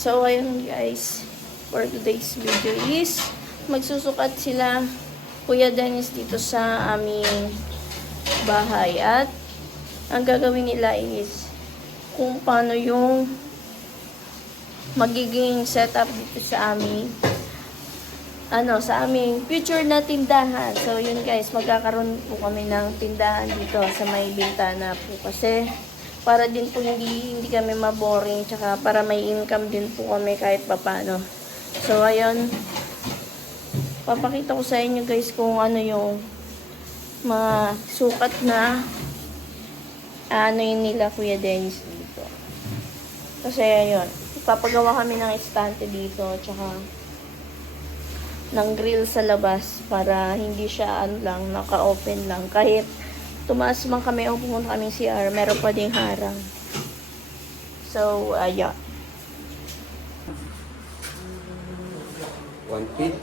So, ayun guys, for today's video is magsusukat sila Kuya Dennis dito sa aming bahay. At ang gagawin nila is kung paano yung magiging setup dito sa aming sa aming future na tindahan. So, yun guys, magkakaroon po kami ng tindahan dito sa may bintana po. Kasi, para din po hindi kami maboring, tsaka para may income din po kami kahit papano. So, ayun, papakita ko sa inyo guys kung ano yung mga sukat na yun nila Kuya Dennis dito. Kasi, ayun, ipapagawa kami ng estante dito, tsaka ng grill sa labas para hindi siya naka-open lang. Kahit tumaas man kami o pumunta kaming CR, meron pa ding harang. So, ayan. 1 feet?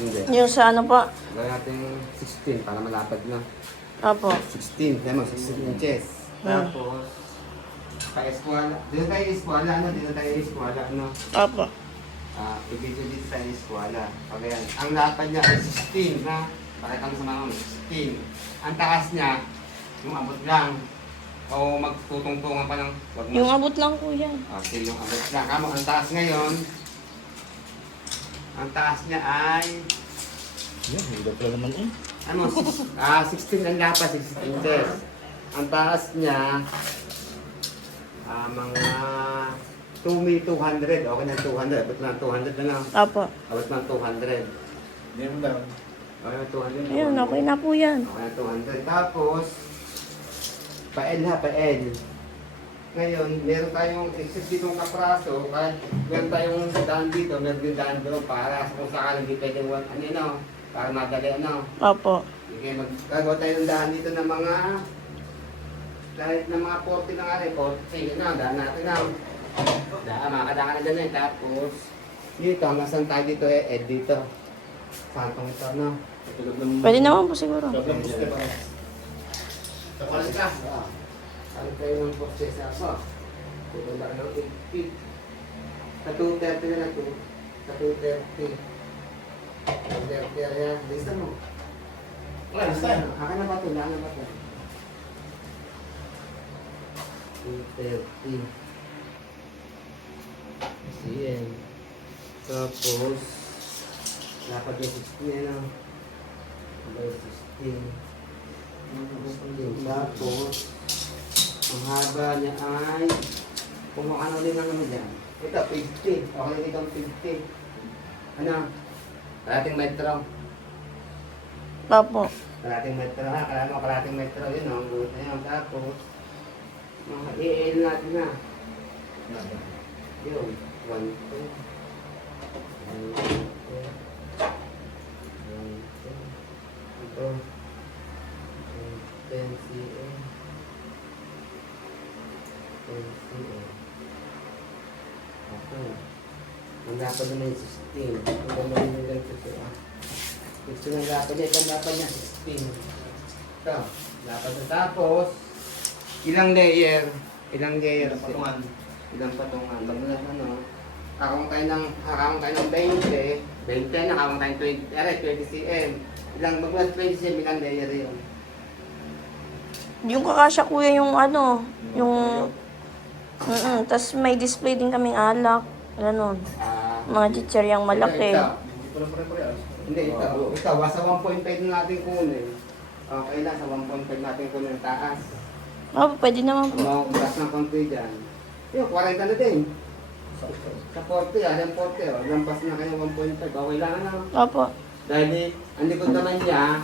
Hindi. Yung sa ano po? Gawin natin 16 para malapad na. Opo. 16. Kaya mo, 16 inches. Tapos, pa-eskwala. Dito tayo eskwala, Dito tayo eskwala, Opo. Ibigyo dito tayo eskwala. Pagayan. Ang lapad niya ay 16, ha? Pakita mo sa mga 16. Ang taas niya, yung abot lang. O magtutungtungan pa ng... Wag mo. Yung abot lang kuya. Okay, yung abot lang. Kamo, ang taas ngayon, ang taas niya ay... Yan, hindi pala naman eh. 16 ang lapas, 16 inches. Ang taas niya, mga 2,200. Okay na 200. Abot na 200 na lang. Opo. Abot na 200. Yan lang. Okay na 200. Ayun, okay na po yan. Okay na 200. Tapos, pa-L. Ngayon, meron tayong excess ditong kapraso. Kahit meron tayong daan dito, meron din daan doon para kung sakalang hindi pwedeng para madali Opo. Okay, magagawa tayo ng daan dito ng mga kahit ng mga 40 na nga rin, 40 daan natin makakadaan na dyan tapos dito, hanggang saan tayo dito dito. Santong ito, Pwede naman po siguro. Sobrang gusto pa. Kapal ka. Saan tayo ng process ako? Ito lang ng 8 feet. Sa 230 na to. Sa 230. 230 yan. Lista mo. Wala, lista. Akin na ba ito? Laan na ba ito? 230. Ayan. Tapos, dapat yung 16 yan. About 16. Tapos, ang haba niya ay, kung ano din ang dyan. Ito, 50. Okay, dito ang 50. Ano? Kalating metro. Opo. Kalating metro ha. Kala mo, kalating metro. Yun, ang buhat na yun. Tapos, mga i-ail natin na. Yun. 1, 2. 1, 2. 1, 2. Ito. 10 cm. 10 cm. Okay. Ang dapat naman yung 16. Ang dapat naman yung ganito siya. 16 ang dapat niya. Ito ang dapat niya 16. Ito. Dapat na. Tapos, ilang layer? Ilang layer? Ilang patungan? Ilang patungan? Magmula kakawang tayo ng 20. 20 na, kakawang tayo ng 20 cm. Magmula 20 cm, ilang layer yun? Yung kakasya kuya yung yung tas may display din kaming alak. Ganon. Mga chicheryang malaki. Hindi ko lang pare-parehas. Hindi, ito. Sa 1.5 na natin kunin. Okay lang, sa 1.5 natin kunin taas. Opo, pwede naman po. Mabukas ng konti dyan. Yung 40 na din. Sa 40, yung 40. Lampas na kayo 1.5. Okay lang Opo. Dahil ang likod naman niya,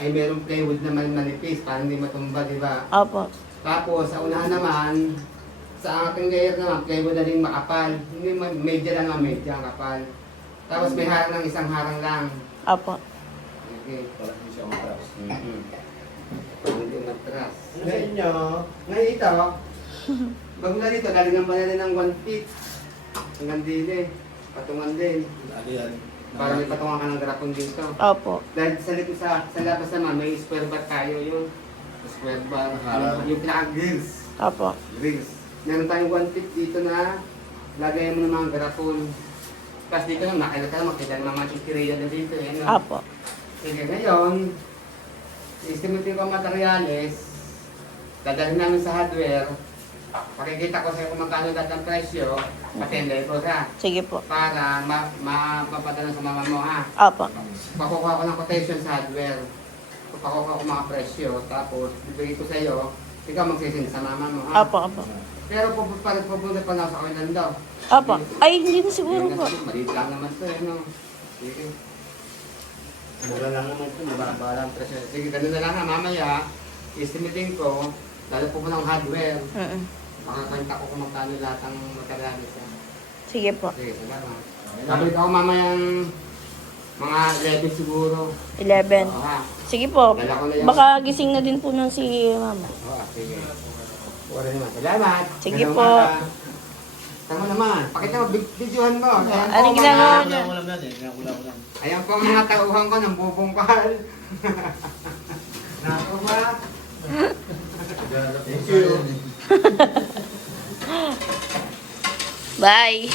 ay merong plywood naman manipis para hindi matumba, di ba? Opo. Tapos, sa unahan naman, sa ating layer naman, plywood na rin makapal. Hindi medyo lang ang medyo ang kapal. Tapos may harang ng isang harang lang. Opo. Okay. Para hindi siya matras. Hindi matras. Ngayon nyo. Ngayon ito, bagula dito, galingan ba na ng 1 feet? Hanggang din patungan din. Ano yan? Para may patungan ka ng garapon dito. Opo. Dahil sa labas naman, may square bar tayo yun. Square bar, yung pinaka-grills. Opo. Grills. Meron tayong 1 feet dito na lagay mo ng mga garapon. Tapos dito na makita ng mga chichirya na dito. Eh, no? Apo. Sige, ngayon, estimating ko ang materyales, dadalhin namin sa hardware, pakikita ko sa'yo kung magkano lahat ng presyo, pati ang labor ha, Sige po. para mapapadala sa mama mo ha. Apo. Pakukuha ko ng quotation sa hardware, pakukuha ko mga presyo, tapos bibigay ko sa'yo, ikaw magsisend sa mama mo ha. Apo, apo. Pero pupunta pa na sa kanilang daw. Apo. Ay, hindi na siguro po. Maliit lang naman to eh, no? Sige. Mura lang naman ito, diba? Balang presyo. Sige, ganun na lang ha, mamaya, estimating ko, lalo po ng hardware, makakanta ko kung magkano lahat ang materialis ha. Sige po. Sige, salamat. Babalik ako mamayang mga 11 siguro. 11. Oo ha. Sige po. Dala ko na yung... Baka gising na din po nun si mama. Oo, sige. Wala naman. Salamat. Sige Ganun po. ka. Tama naman. Pakita mo, videohan mo. Ayan po, Anong ginagawa mga- niya? Ulam yan eh, ulam. Ayan po ang mga tauhan ko ng bubungkal. Naku ba? Thank you. Bye!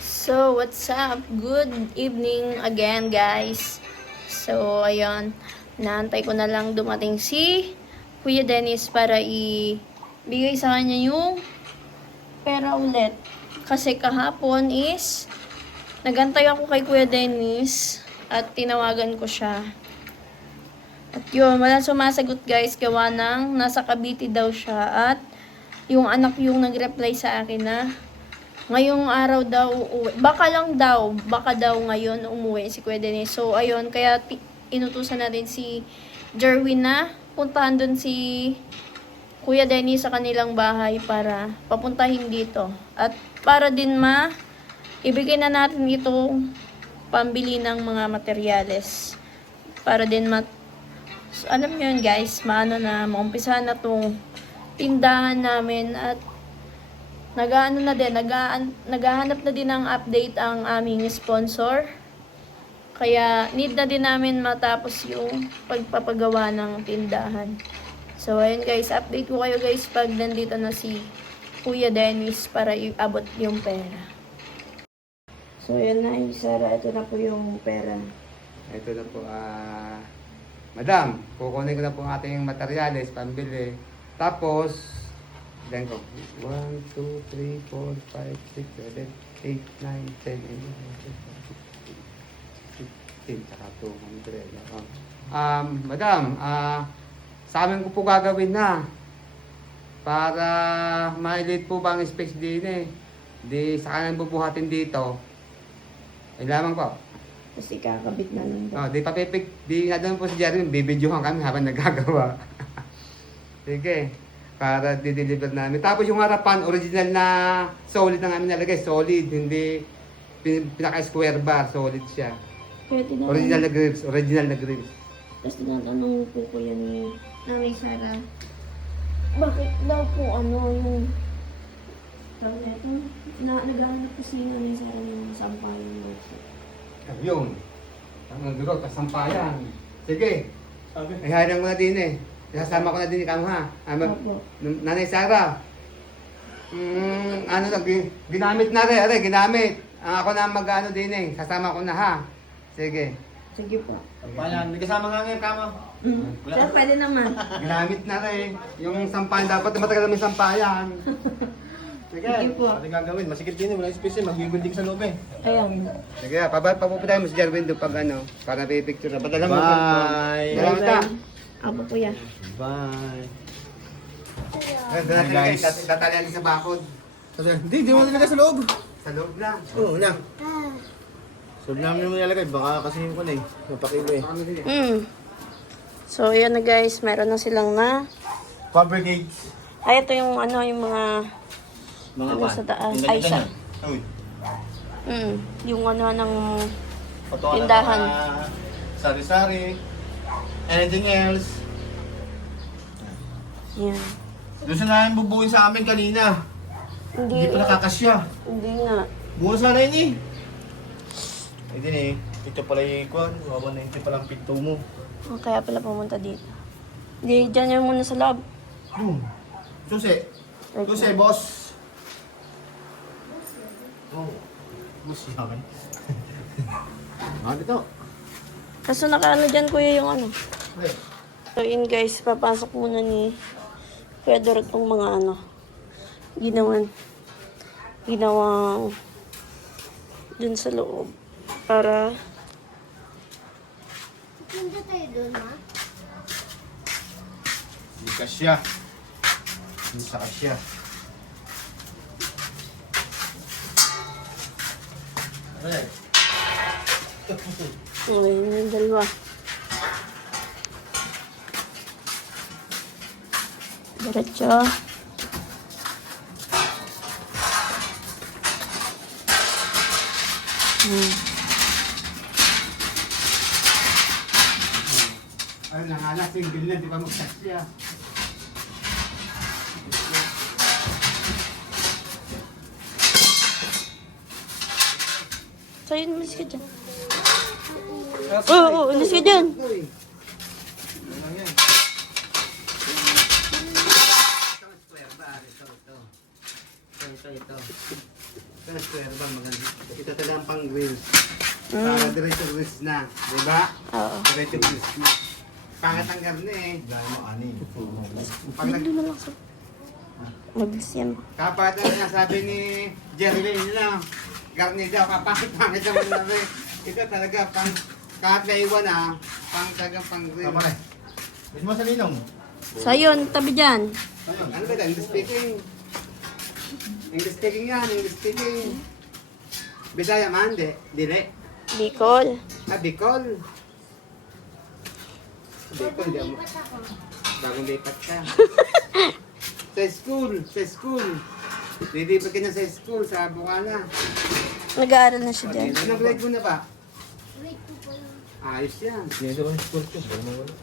So, what's up? Good evening again, guys. So, ayun. Naantay ko na lang dumating si Kuya Dennis para ibigay sa kanya yung pera ulit. Kasi kahapon is nagantay ako kay Kuya Dennis at tinawagan ko siya. At yun, wala sumasagot guys, gawa ng nasa Cavite daw siya at yung anak yung nag-reply sa akin na ngayong araw daw uuwi. Baka daw ngayon umuwi si Kuya Dennis. So, ayun, kaya inutusan natin si Jerwin na puntahan dun si Kuya Dennis sa kanilang bahay para papuntahin dito. At para din ibigay na natin itong pambili ng mga materyales. Para din so, alam nyo yun guys, maumpisahan na tong tindahan namin at naghahanap na din ng update ang aming sponsor. Kaya need na din namin matapos yung pagpapagawa ng tindahan. So ayun guys, update ko kayo guys pag nandito na si Kuya Dennis para iabot yung pera. So yun na yung Sarah, ito na po yung pera. Ito na po, Madam, kukunin ko na po ang ating materyales, pambili. Tapos, then ko, 1, 2, 3, 4, 5, 6, 7, 8, 9, 10, 11, 12, 13, saka 200. Madam, sa amin ko po gagawin na. Para ma-elite po ba ang specs din eh. Di sa kanan bubuhatin dito. Ay lamang po. Tapos ikakabit na lang. Oh, di nga doon po si Jerry, bibidyohan kami habang nagagawa. Sige, para di-deliver namin. Tapos yung harapan, original na solid na namin nalagay. Solid, hindi pinaka-square bar, solid siya. Kaya Original na grips. Tapos tinatanong po ko yan ni Nanay Sarah. Bakit daw po yung tawag na ito? Naghahanap kasi yung Nanay Sarah yung sampayan mo. Yun. Ang duro, kasampayan. Sige, Sabi. ihadang mo na din eh. Isasama ko na din ikaw ha. Opo. Nanay Sarah. Ginamit na rin, ginamit. Ako na mag-ano din eh. Sasama ko na ha. Sige. Sige po. Sampayan, may kasama nga ngayon kama. Sir, pwede naman. Ginamit na rin. Yung sampayan, dapat matagal naman yung sampayan. Sige. Sige po. Ano gagawin? Masikip din eh, walang space eh, mag-building sa loob eh. Ayan. Sige, papupunta mo si Jarwin doon pag ano, para may picture na. Padala mo. Bye. Dala kita. Apo po yan. Bye. Dala Guys. kita, tatalian sa bakod. Hindi mo nilagay sa loob. Sa loob lang. Oo na. So namin mo nilagay, baka kasi yung kunay, mapakibo eh. Kami din eh. So, ayan na guys. Meron na silang Fabricates. Ay, ito yung yung mga Mga Ano pan. sa taas? Yung Ay, ganyan, sa- Uy. yung ng Patuwa ng tindahan. mga Sari-sari. Anything else? Yan. Doon sa namin bubuin sa amin kanina. Hindi pa nakakasya. Hindi nga. Buwan sana yun eh. Hindi eh. Ito pala yung kwan. Wawan na ito palang pinto mo. Kaya pala pumunta dito. Di, dyan yan muna sa loob. Susi. Susi, boss. Oo. Gusto sa akin. Ah, dito. Kaso nakaano dyan kuya yung ano. Hey. So yun guys, papasok muna ni Pedro itong mga ano. Ginawang dun sa loob. Para Punta tayo doon, ma? Hindi kasya. Hindi sa kasya. Hey. okay, yung dalawa. Diretso. Ay, nangala, single na, di ba magkasya? So yun, ulis ka dyan. Oo, ulis ka dyan. Ito eh. Ano lang yan? Ito ang square ba? Ito. Ito ang square ba? Maganda. Ito talaga ang pang grills. Para diretso grills na. Diba? Oo. Diretso grills na. Pangat ang garne eh. Dahil mo, ani. Pag nag... Doon na lang sa... Mabilis yan. Kapag ang nasabi ni Jerry nila, garne daw, kapangit daw na rin. Ito talaga pang... Kahit na iwan pang tagang pang grill. Tama na. Bis mo sa ninong. So yun, tabi dyan. Ano ba ito? English speaking. English speaking yan, English speaking. Bisaya man, dire. Bicol. Bicol. Bicol, di mo. Lipat ako. Bagong lipat ka. Sa school. Lilipat ka na sa school, sa Bukala. Nag-aaral na siya dyan. Anong grade mo na ba? Wait ko pa lang. Ayos yan. Hindi naman sport yun. Baka mawala.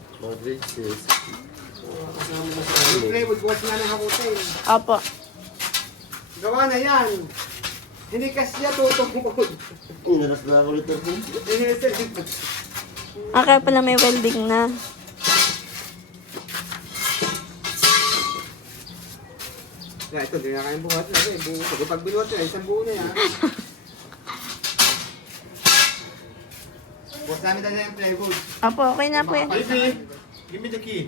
Yung plywood, bukas nga ng hakutin. Apo. Gawa na yan. Hindi kasi siya tutungkod. Naras na ako ulit ako. Kaya pala may welding na. Kaya ito, hindi na kayang buhat na. Pag binuhat na, isang buo na yan. Bukas namin na yung plywood. Apo, okay na po yan. Baby, give me the key.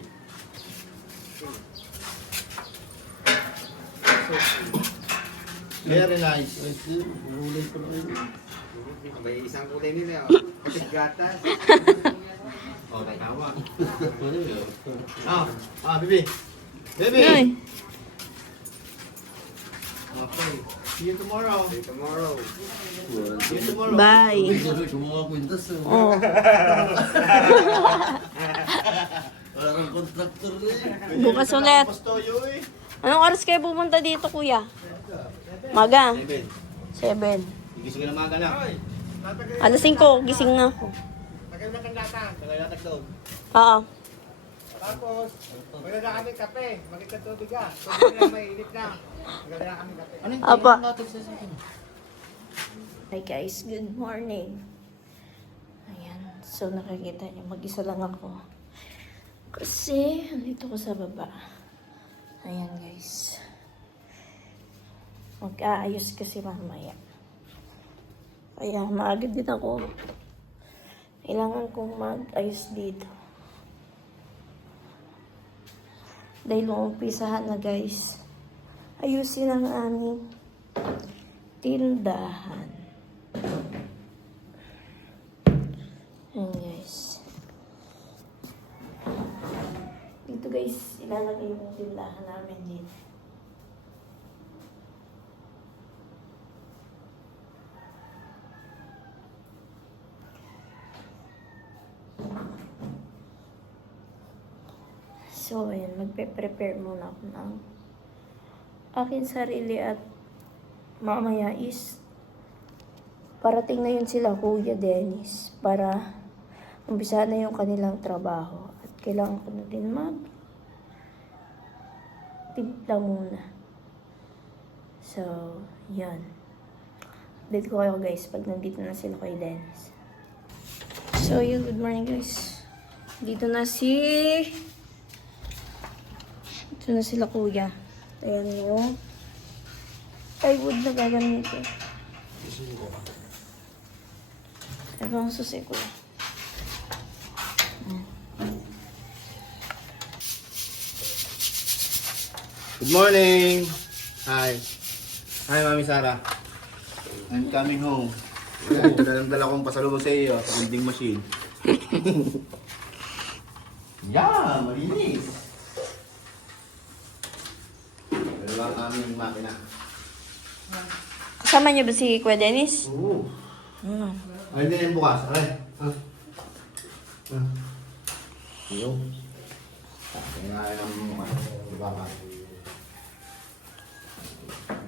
Very nice. May isang kulay nila. Kapit gatas. Oh, tawa. Baby. Baby. Uy, Okay. See you tomorrow. See you tomorrow. See you tomorrow. bye. Oh. Bukas ulit. Pastoyo eh. Anong oras kayo pupunta dito, kuya? Maga. 7. Gising ka na maga na. Alas 5, gising na ako. Tagay na kang lata. Nagalatak daw. Oo. Tapos, wala na kami kape. Magkita tubig ka. Tubig na mainit na. Wala na kami kape. Ano yung Apa. natin sa akin? Hi guys, good morning. Ayan, so nakikita niyo, mag-isa lang ako. Kasi, andito ko sa baba. Ayan guys. Mag-aayos kasi mamaya. Kaya maaga din ako. Kailangan kong mag-ayos dito. Dahil umpisahan na guys. Ayusin ang aming tindahan. Ayan guys. Dito guys, ilalagay yung tindahan namin dito. So, ayan, magpe-prepare muna ako ng akin sarili at mamaya is parating na yun sila Kuya Dennis para umpisa na yung kanilang trabaho at kailangan ko na din timpla muna. So, yan. Update ko kayo guys pag nandito na sila kay Dennis. So, yun, good morning guys. Dito na sila kuya. Ayan yung plywood na gagamitin. Ito ang susi ko. Good morning! Hi. Hi, Mami Sara. I'm coming home. Yan, dala kong pasalubong sa iyo sa vending machine. Yeah, malinis. Pero lang aming makina. Kasama niyo ba si Kuya Dennis? Oo. Ay, hindi yan bukas. Aray. Iyo. Ngayon ang mukha. Diba ka?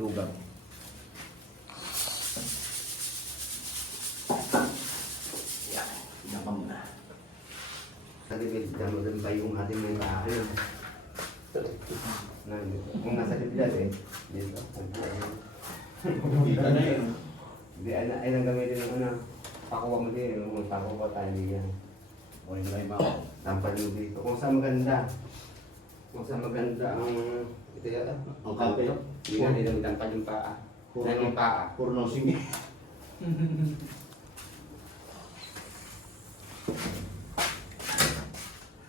Lugaw. Yan. Pinapam na. Sa libid, dyan pa yung ating mga kaahon. Kung nasa libid eh, dito. Hindi ka na yun. Hindi, ay nang gamitin ng ano. Pakuha mo din, yung pakuha tayo yan. O, yung live ako. Tampal mo dito. Kung saan maganda. Kung saan maganda ang... Ito yata. Ang kape. Hindi nga nilang tampal yung paa. Dahil yung paa. Puro nosing eh.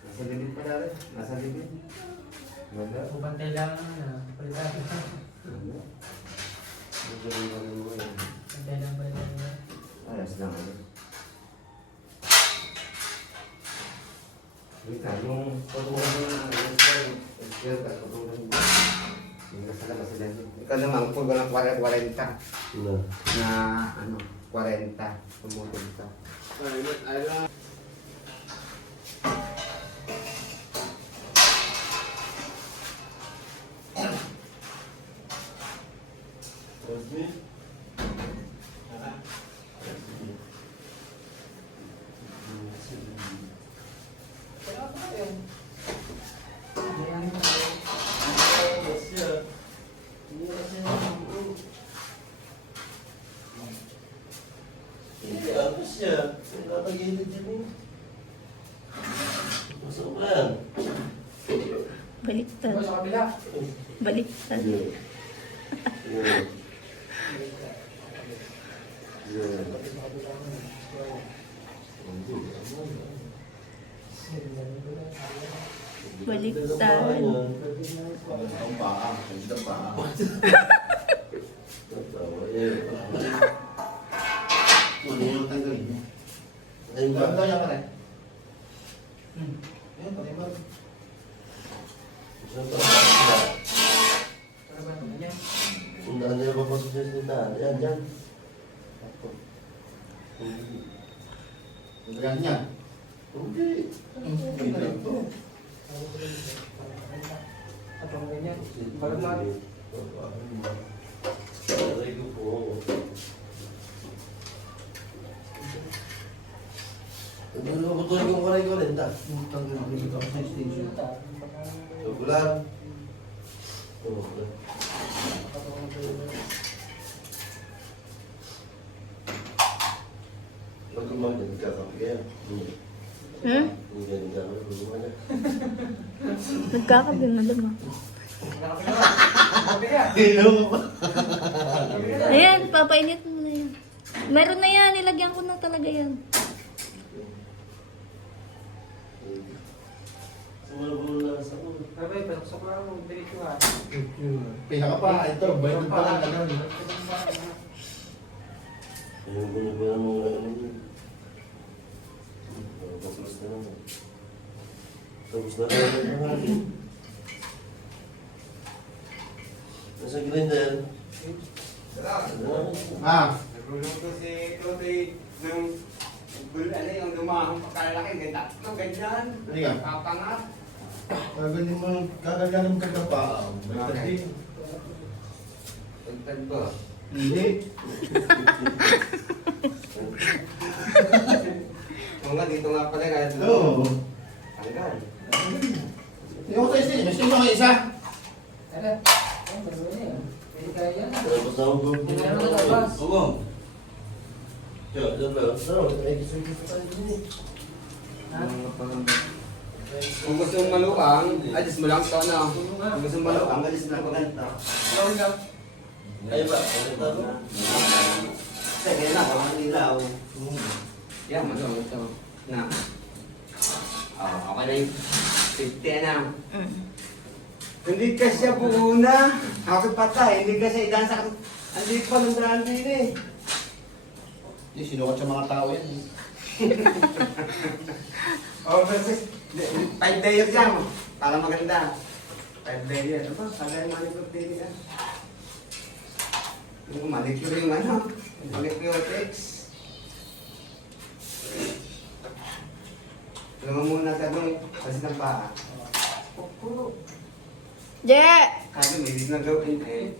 Nasa libid pa dali. Nasa libid. Ganda. Pupantay lang na. Palitan. Ganda. Magaling mo yan. Pantay lang palitan. Ayos lang. Wait na, yung patuloy ng SQL ka, patuloy mo. Yung nasa labas sila. Ikaw naman, kung walang 40 na ano, 40. Tumutol ka. Ay lang. Hindi, ako siya. Nakatagilid dyan eh. Masok lang. Baliktad. Sa kabila. Baliktad. Yan. Baliktad. Ang paa. Ang paa. Ano yung tanggalin niya? Ayun ba? Ganda niya ka rin. Yan, pati ba? Isang taon. Para ba ito niya? Kung daan niya papasok sa sindahan. Ayan, dyan. Ang ganyan niya. Hindi. Hindi lang to. At ang ganyan. Balmat. Aray ko po. Ano ba ito yung karay-40? Tanggal ang limit ako sa station. Chocolate. Oo. Pag kumain, nagkakape yan. Hmm? Hindi nagkakape. Nagkakabi na lang. Hello! Ayan, papainit mo na yan. Meron na yan, nilagyan ko na talaga yan. Sumulong sa ulo. Sabi, pasok lang mo. Diretso ha. Pinaka pa, ito, bayad pa lang tagal. Ayun ko na ba naman ano yun? Tapos na naman. Tapos na naman ang akin. Nasa grinder. Ah, Nagluluto si Totoy ng ano yung lumahang pagkalaki. Tatlo, ganyan. halika. Kapangat. Gagaling mo, kagagaling ka ng paa. Bayad din. Tagtag ba? Hindi. Oo nga, dito nga pala kahit Oo. tanggal. Hindi ako tayo sila. Mas yung mga isa. Ano? Ang gano'n yan. Pwede kaya yan. Tapos na ako. Meron na tapos. Oo. Kaya, dyan lang. Sarap. Ay, gusto tayo din eh. Kung gusto mong maluwang, alis mo lang ito na. Kung gusto mong maluwang, alis mo lang ito. Lawin lang. Ay ba? Ano ba? Sige na, walang ilaw. Yan, ano, ito. Na. Okay na yung 50 na. Hindi ka siya buo na. Ako patay, hindi ka siya idansa. Hindi pa ng daan din eh. Hindi, sinukat sa mga tao yan. Oh, kasi 5 layers yan. Para maganda. 5 layers. Ano ba? Kagaya manicure din yan. Yung manicure yung ano. Manicure text. Alam mo muna sa doon. Kasi ng paa. Puro. Je! Sabi, may hindi na gawin eh.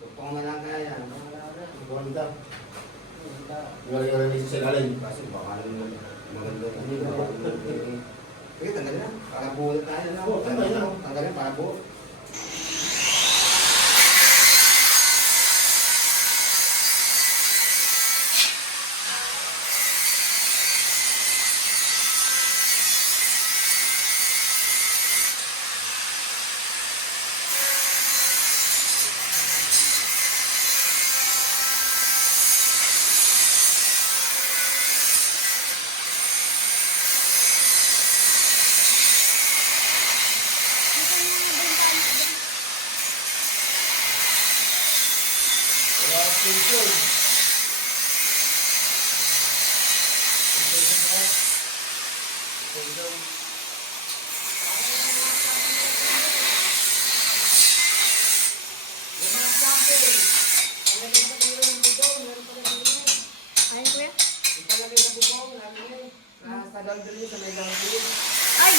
Tupong na lang kaya yan. Maganda. Galing-galing ni si Alin. Kasi baka naman maganda. Sige, tanggalin na. Para buo tayo na. Tanggalin para buo. Ayun, kuya? Italagay sa bubong namin. Sa laundry, sa may laundry. Ay!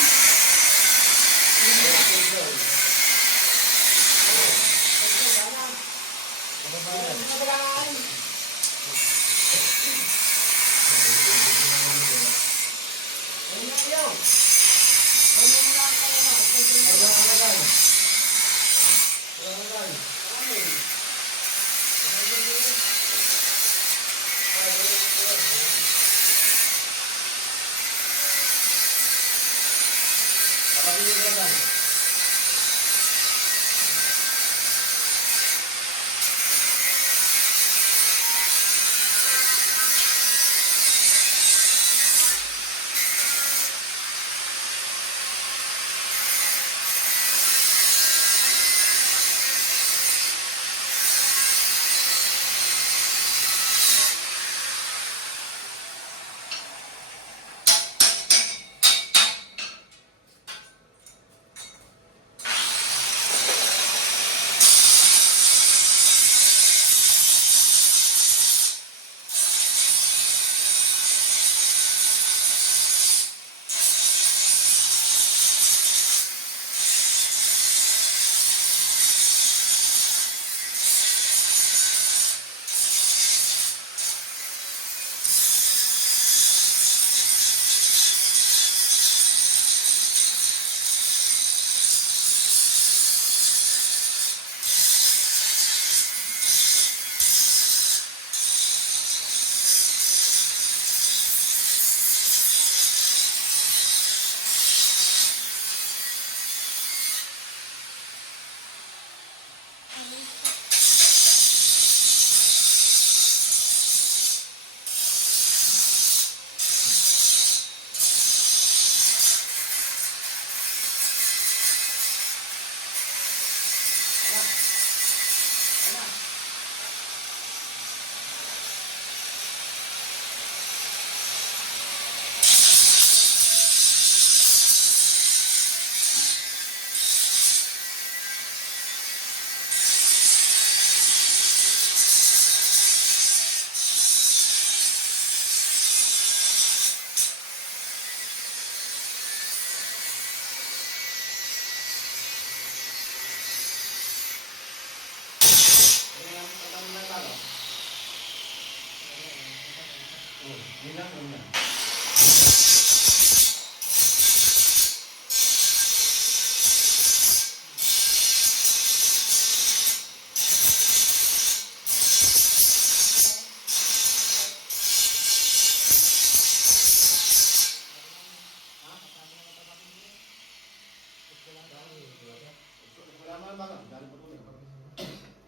ng baka. Galing po tuloy.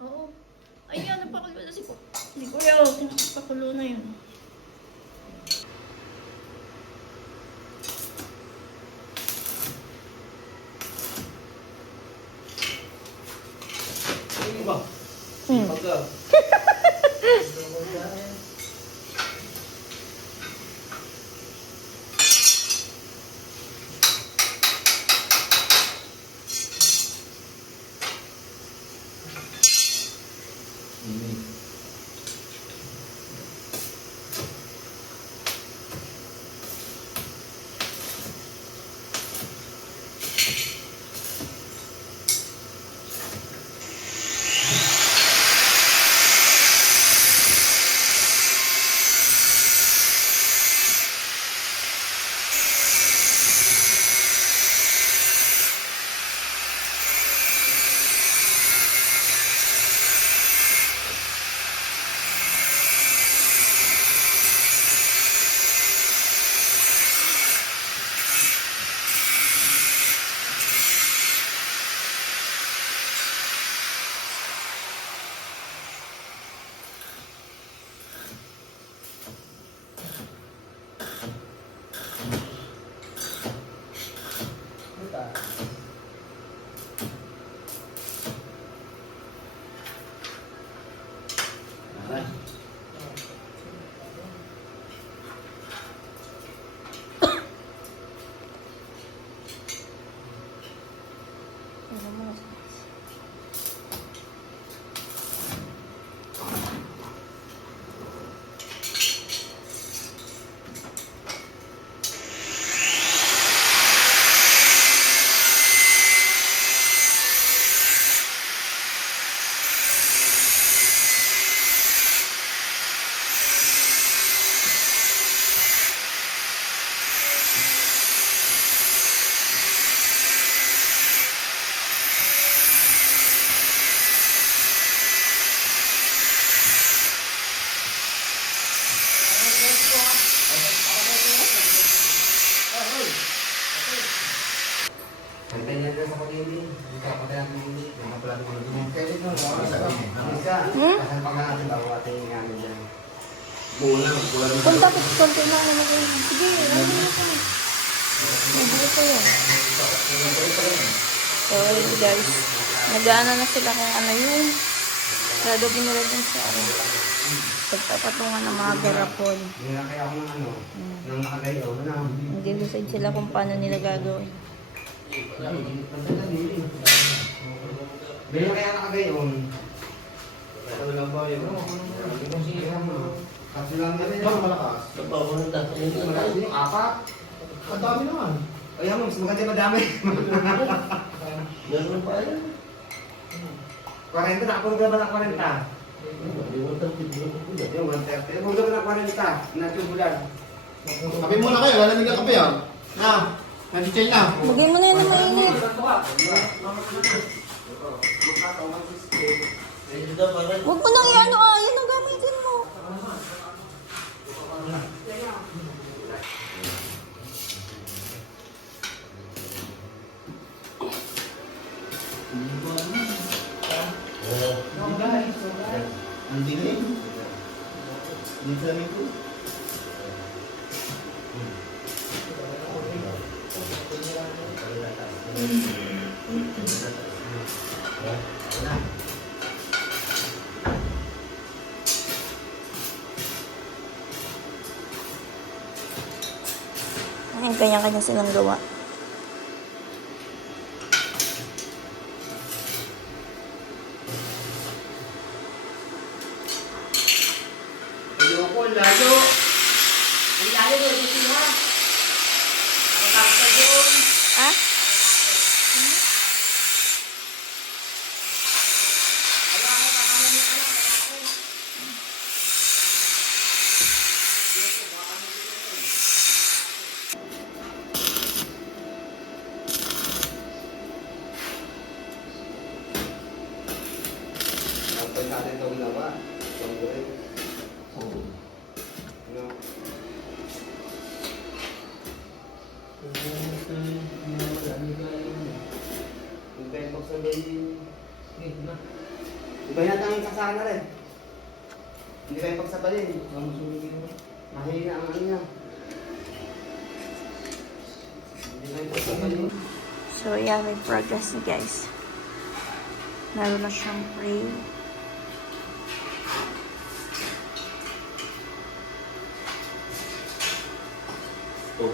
Oo. Ay, yan, napakulo na si po. Hindi ko yun, napakulo na yun. Ano ba? Hmm. Pagka. Ano mo? Pantay niya dyan sa kulili. Hindi ka patay ang kulili. Yung kapala ng kulili. Kaya dito, isa. Kasal pa nga natin bago ating ano dyan. Kulang. Kung bakit konti na naman yun. Sige, ano na ito. Mabuhay pa yun. So, guys. Nag-aano na sila kung ano yun. Gagawin nila dun sa ano. Pagpapatungan ng mga garapon. Hindi na kaya ako ng ano. Nang nakagayo. Hindi decide sila kung paano nila gagawin. Hindi na kaya nakagayo. Ano lang ba yun? Kasi lang yan eh. Baka malakas. Nabawa ng dati. Malakas din yung apat. Ang dami naman. Ayaw mo, mas maganda madami. Ganun pa yan. 40, nakapunod ka ba ng 40? Yung 130. Yung 130. Nakapunod ka ba ng 40? Na tubulan. Kape muna kayo. Lalamig ang kape ah. Na. Nag-chill na. Bagay mo na yun ng mainit. Huwag mo nang i-ano yan ang gamitin mo. Hindi na yun. Hindi na yun. Ang kanya-kanya silang gawa. Ayoko, lalo. Ang lalo doon, dito ha. Nakatapos ka doon. Ha? Kapag natin ito ginawa, itong gawin. No. Hintayin mo sabay. Ito na. Iba yata ang kasana rin. Hindi kayo pagsabalin. Mahina ang ano niya. Hindi kayo pagsabalin. So, yeah, may progress na guys. Meron na siyang frame. Oh.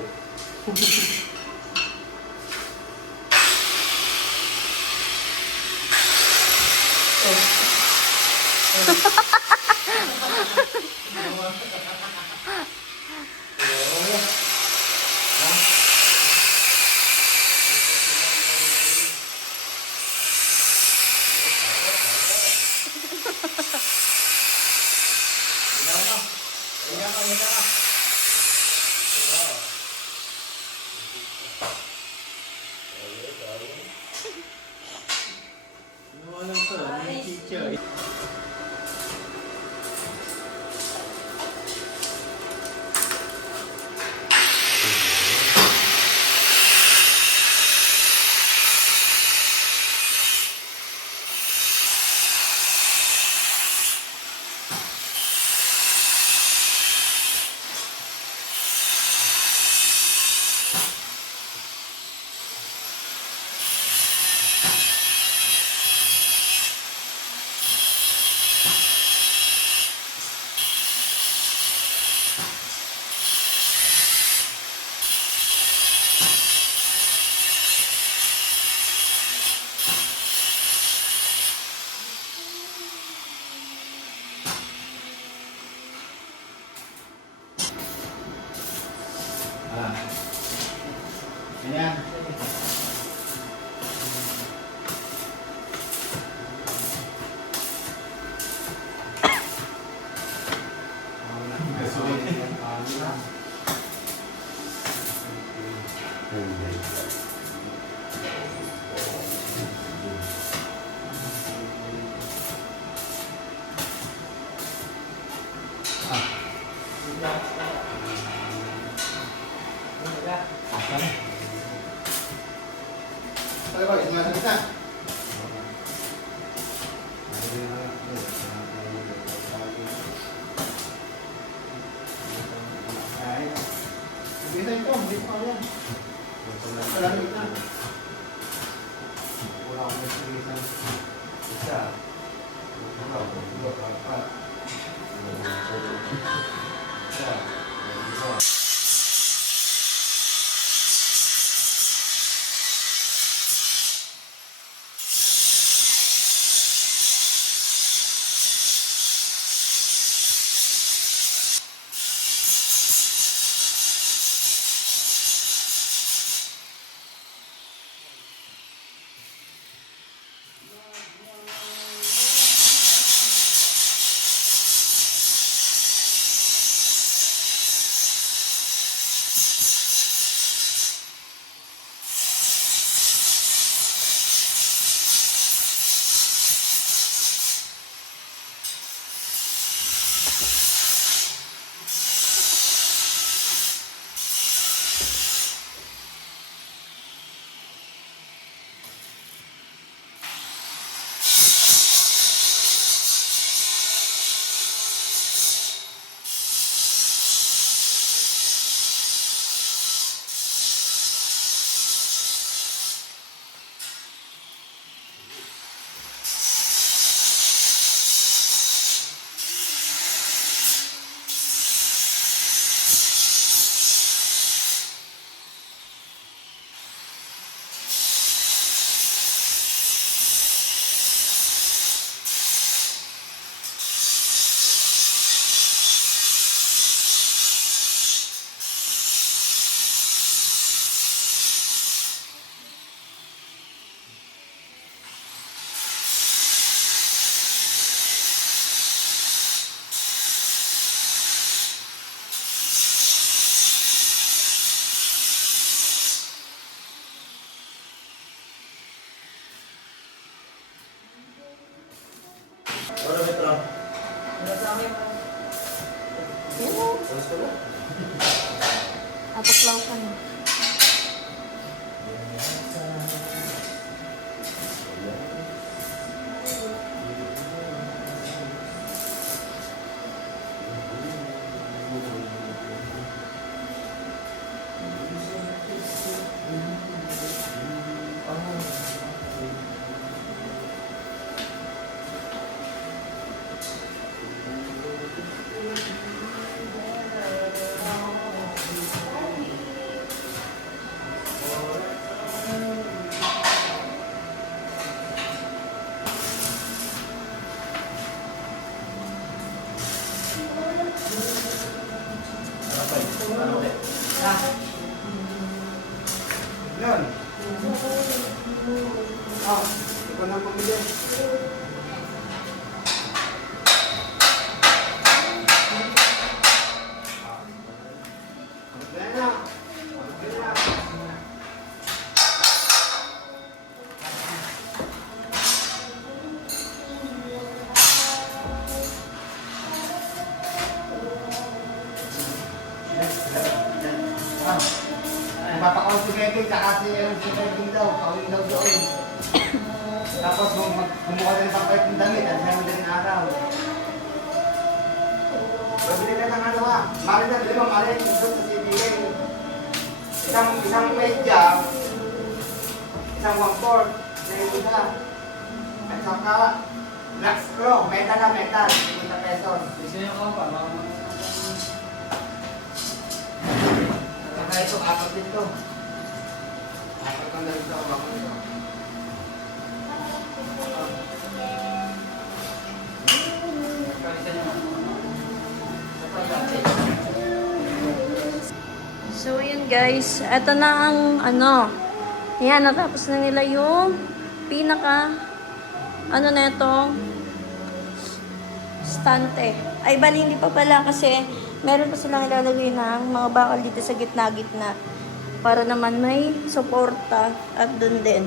Ano alam ko, yung teacher. Ah. Ayan. Ano ba? Sumasagot na. Ay. Bisa ito, hindi pa yan. Salamat na. Wala akong nasigitan. Isa. Wala akong dua, apat. Isa. Dua. Ano metro? Yan o. Alas ka na? Ataklaw ka na. Yan. Ikaw na pumili. Yan na. Papakaw si Kevin, tsaka si Kevin daw, kawin daw doon. Tapos kumuha din sa pahit ng damit, at sayo din araw. Pabili ka ng ano ha, mali na, di ba, mali doon sa CBA. Isang medya, isang 1/4, na yung isa. At saka, black screw, metal na metal, 50 pesos. Isa yung kampa, mga Saka ito, 4 dito. 4 kang dito, baka ito. So, yun guys. Ito na ang ano. Ayan, natapos na nila yung pinaka ano na itong stante. Ay, bali, hindi pa pala kasi meron pa silang ilalagay ng mga bakal dito sa gitna-gitna. Para naman may suporta at dun din.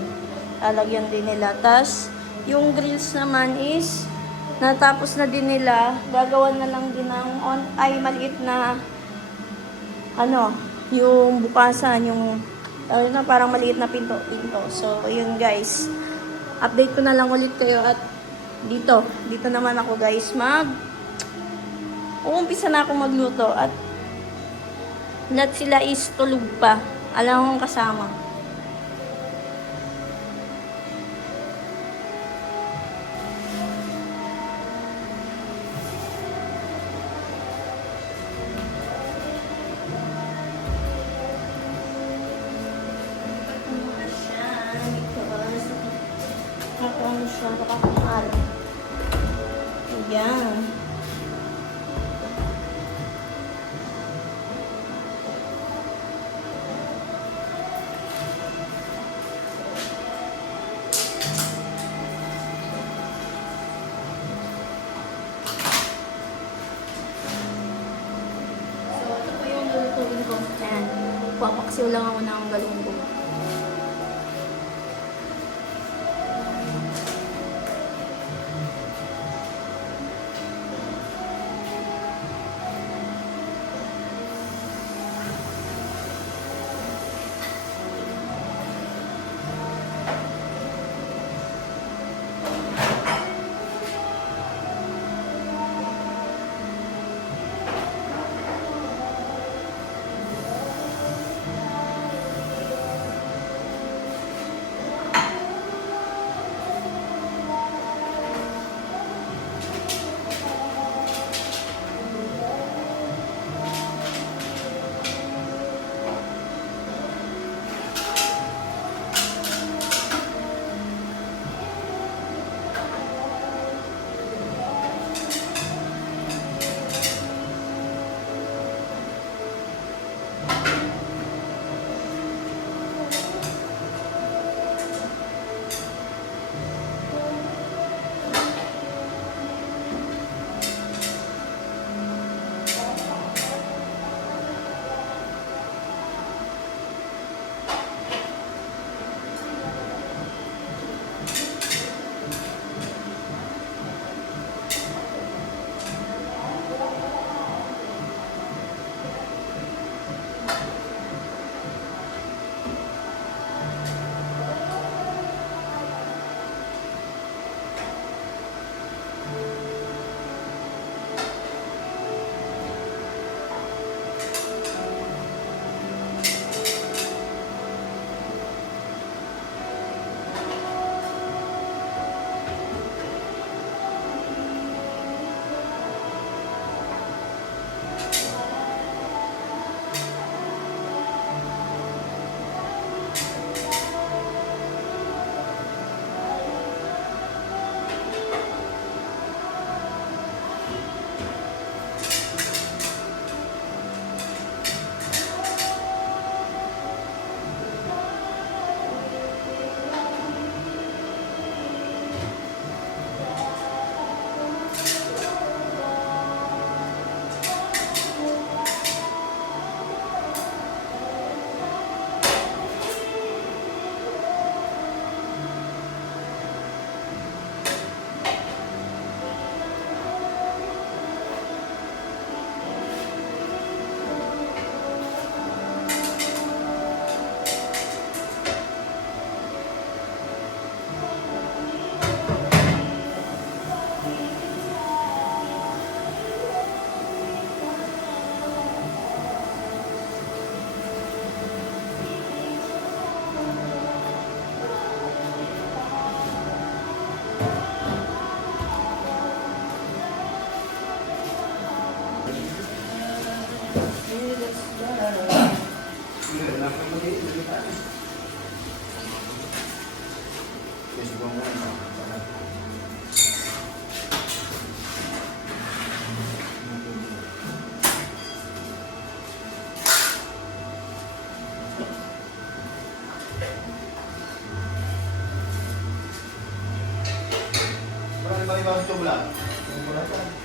Lalagyan din nila. Tapos, yung grills naman is natapos na din nila. Gagawan na lang din ng maliit na ano, yung bukasan, yung na parang maliit na pinto. So, yun guys. Update ko na lang ulit kayo at dito naman ako guys uumpisa na ako magluto at lahat sila is tulog pa. Alam kong kasama. Nakakaano siya, nakakahal. Ayan. So, ito po yung lulutuin ko. Ayan. Papaksiw lang ako ng galunggong. Kasi kung ano, Marami ba ibang tumula? Wala pa.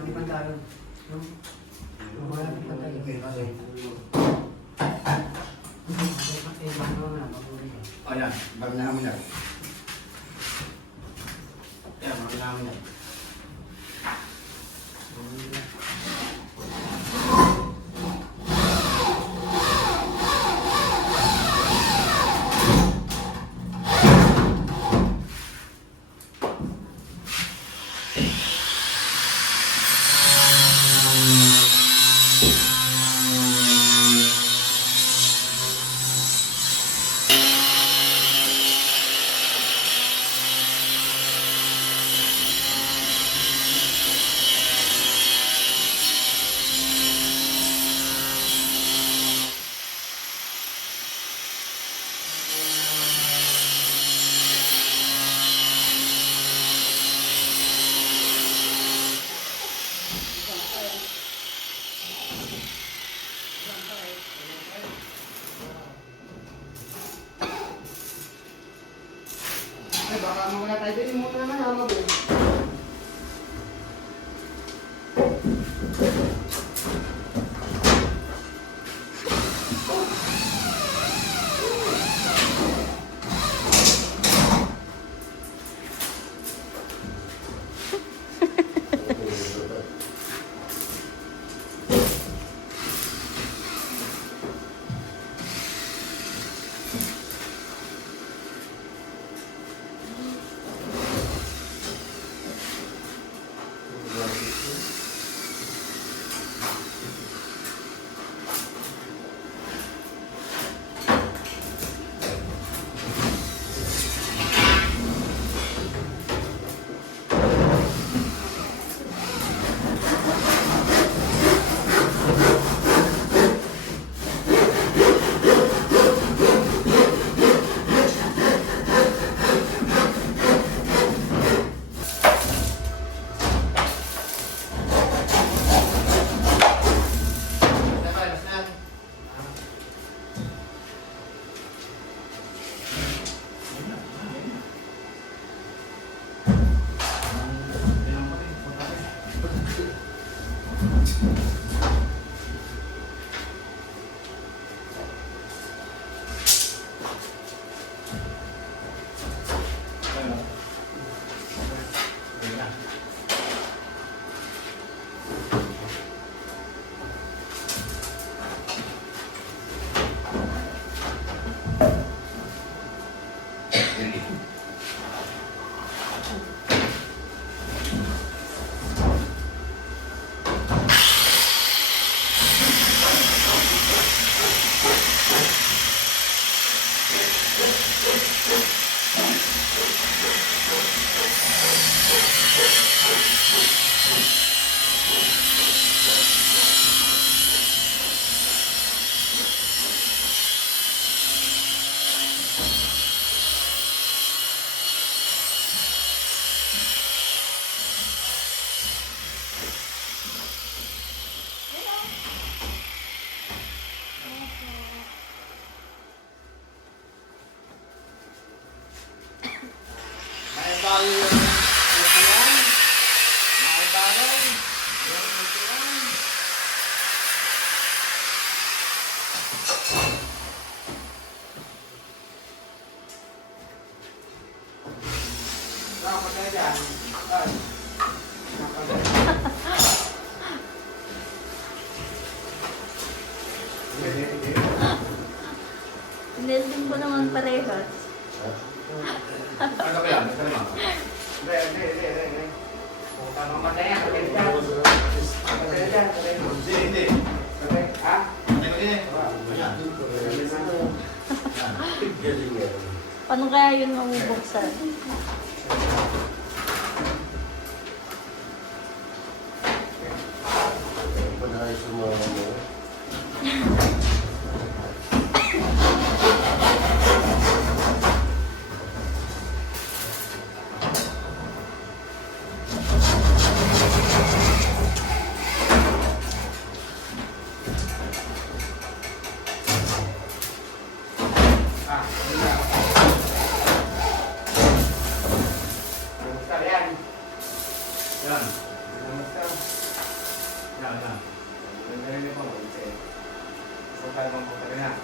Hindi pa tayo. No? Wala pa tayo. O yan, bago na namin yan. Yan, bago na namin yan. Ay, baka mawala tayo din muna naman. Hamag eh. Ninelding ko naman parehas. Ano ba yan? Ito naman. Hindi. Puta mamatay yan. Patay dyan. Patay dyan. Hindi. Patay. Ha? Ano ba yun? Ayan. Paano kaya yun mamubuksan? Namaskar yan. Yan. Namaskar. Magkakabang po talaga.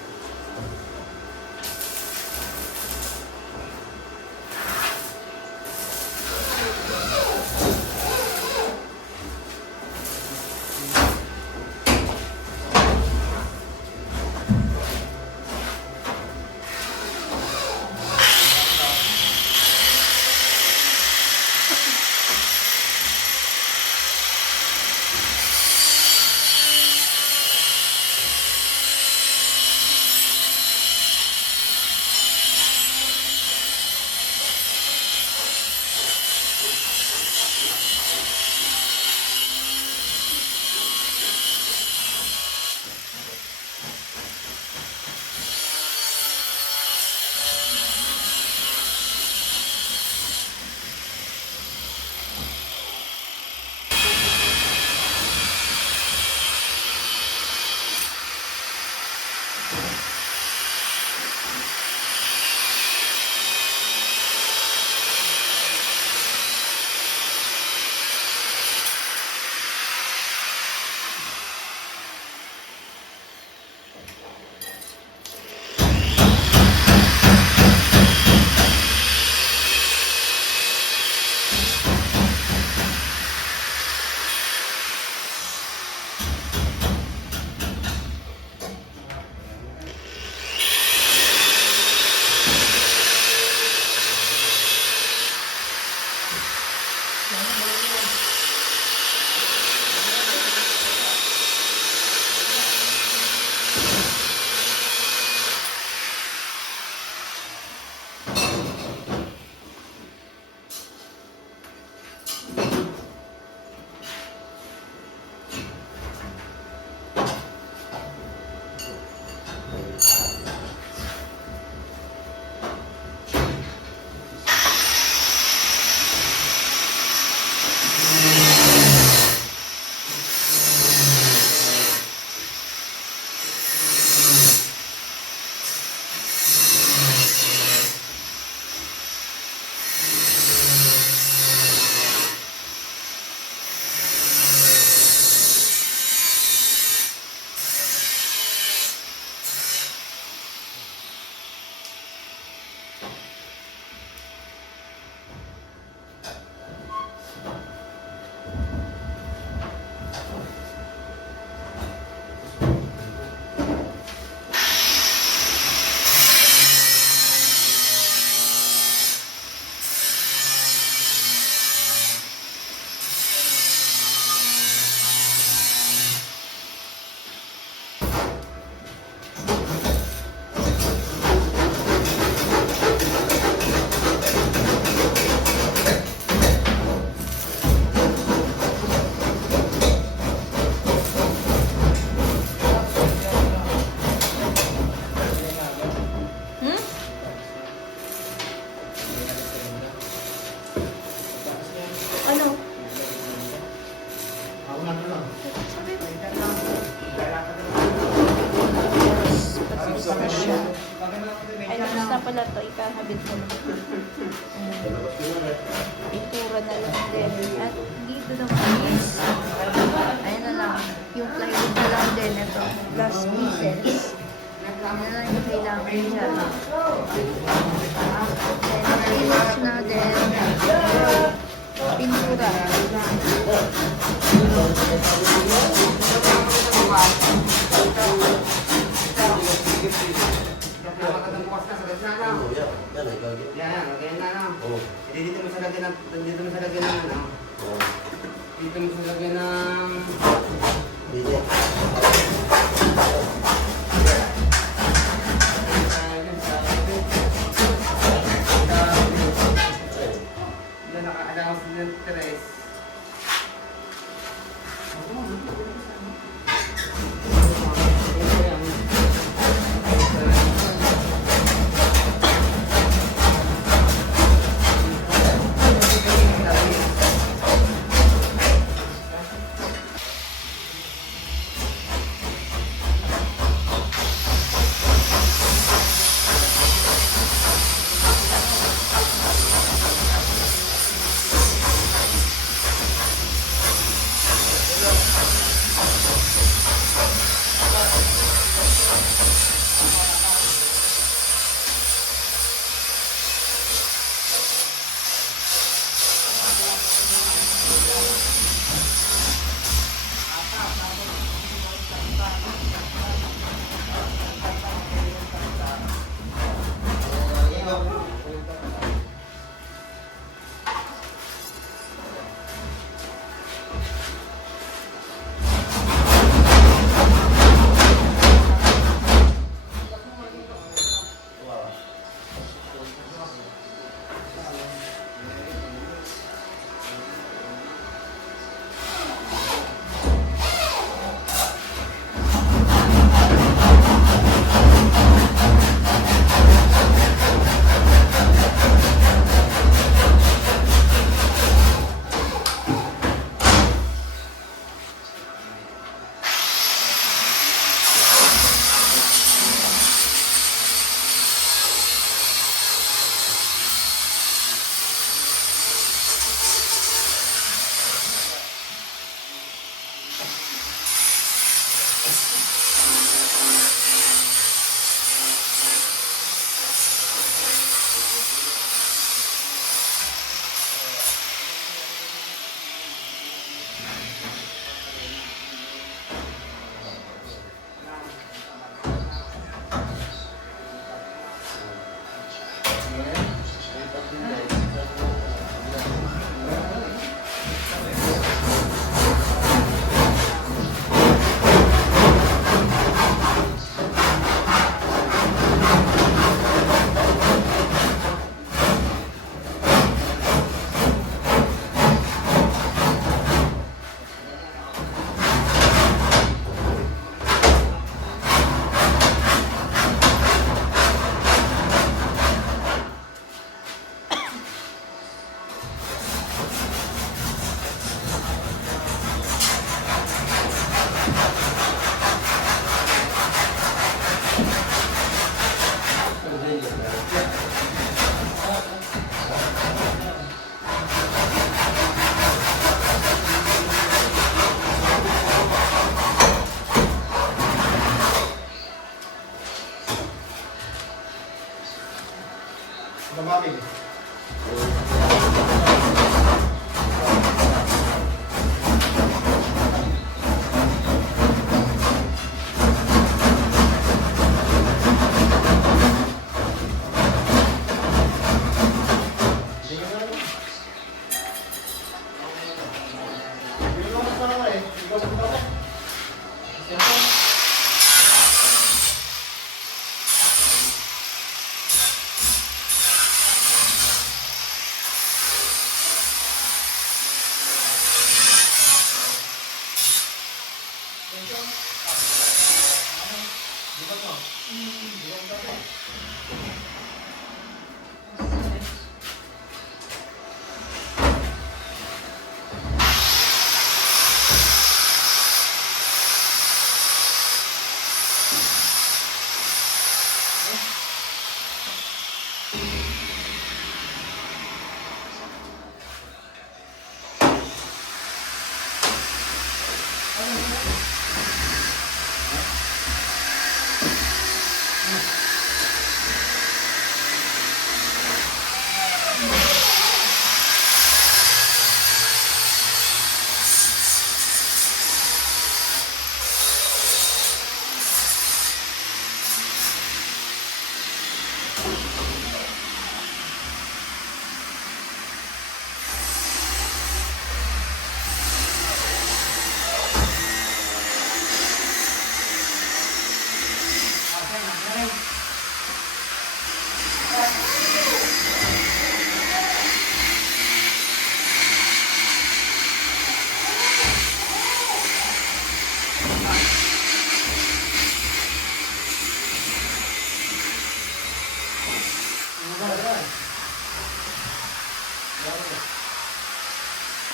Ano? Ako na lang. Ay, tapos na pala to. Ikahabit mo na. Pintura na lang din. At dito naman is, ayun na lang. Yung plywood na lang din. Ito, glass pieces. Yan na lang yung kailangan dyan. Then, finish na din. Pintura. Nakakadampukas na sa gitna lang. Oh, yan. Yan, ikaw din. Yan, lagyan na lang. Oh. Dito mo sa lagyan ng, dito mo sa lagyan ng ano. Oh. Dito mo sa lagyan ng... Dito. Diyan naka-announce ng tres.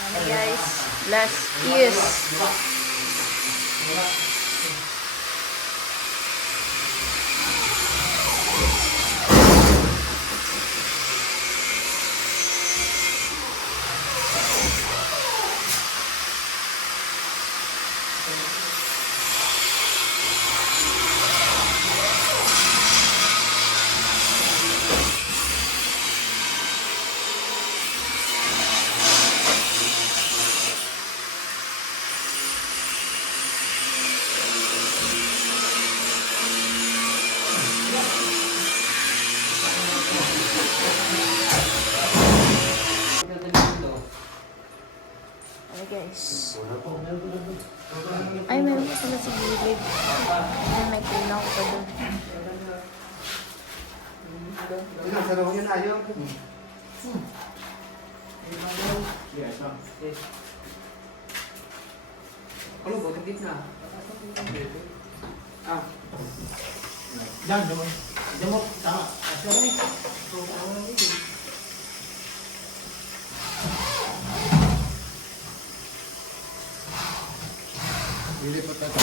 Ano guys, last kiss. Ano guys. Ay, meron pa pala sa gilid. Ay, may tunaw pa doon. Yun ang sarong yun ayaw. Ano ba? Tagit na. Ah. Diyan, diyan mo. Diyan mo, tama. Lilipat na ito.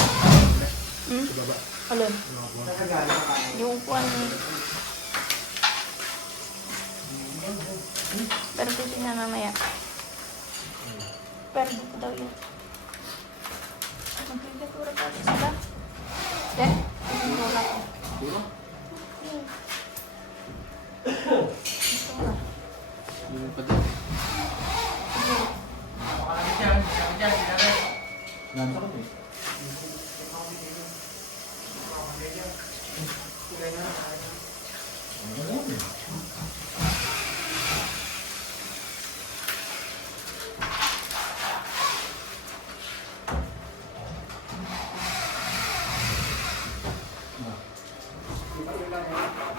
Hmm? Sa baba. Alin? Nakagala ka. Yung kuwan. Pero titignan mamaya. Pero dito daw yun. Magpipintura pa rin sila. Eh, pintura ko. Hmm. Gusto mo na. Lilipat na. Ganito ko eh.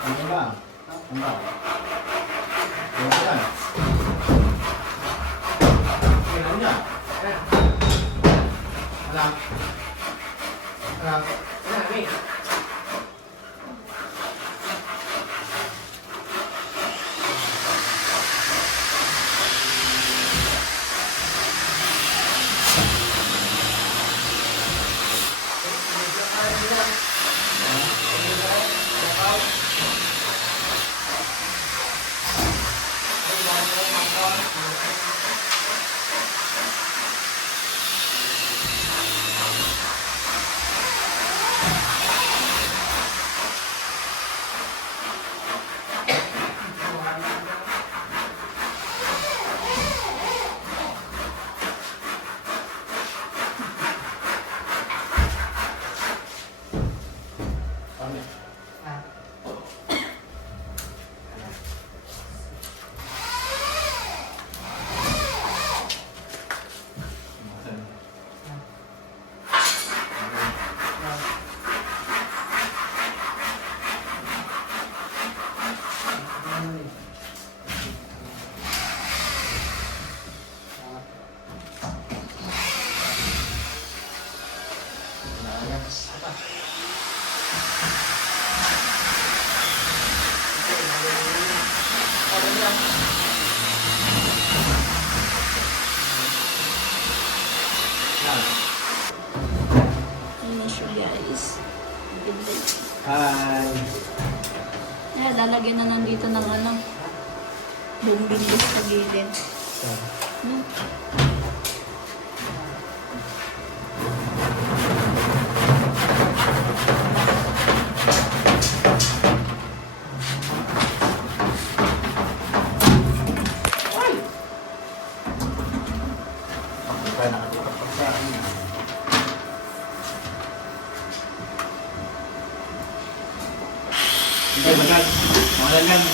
Ano ba? Ano ba? Ano ba? Ano niya? Alam. Alam. lang. Ayun siya guys. Ganda. Hi. Lalagyan na nandito ng ano. Bumbilis sa gilid. Hmm. Kaya nakatutok pa sa akin. Hindi, magal. Magal lang.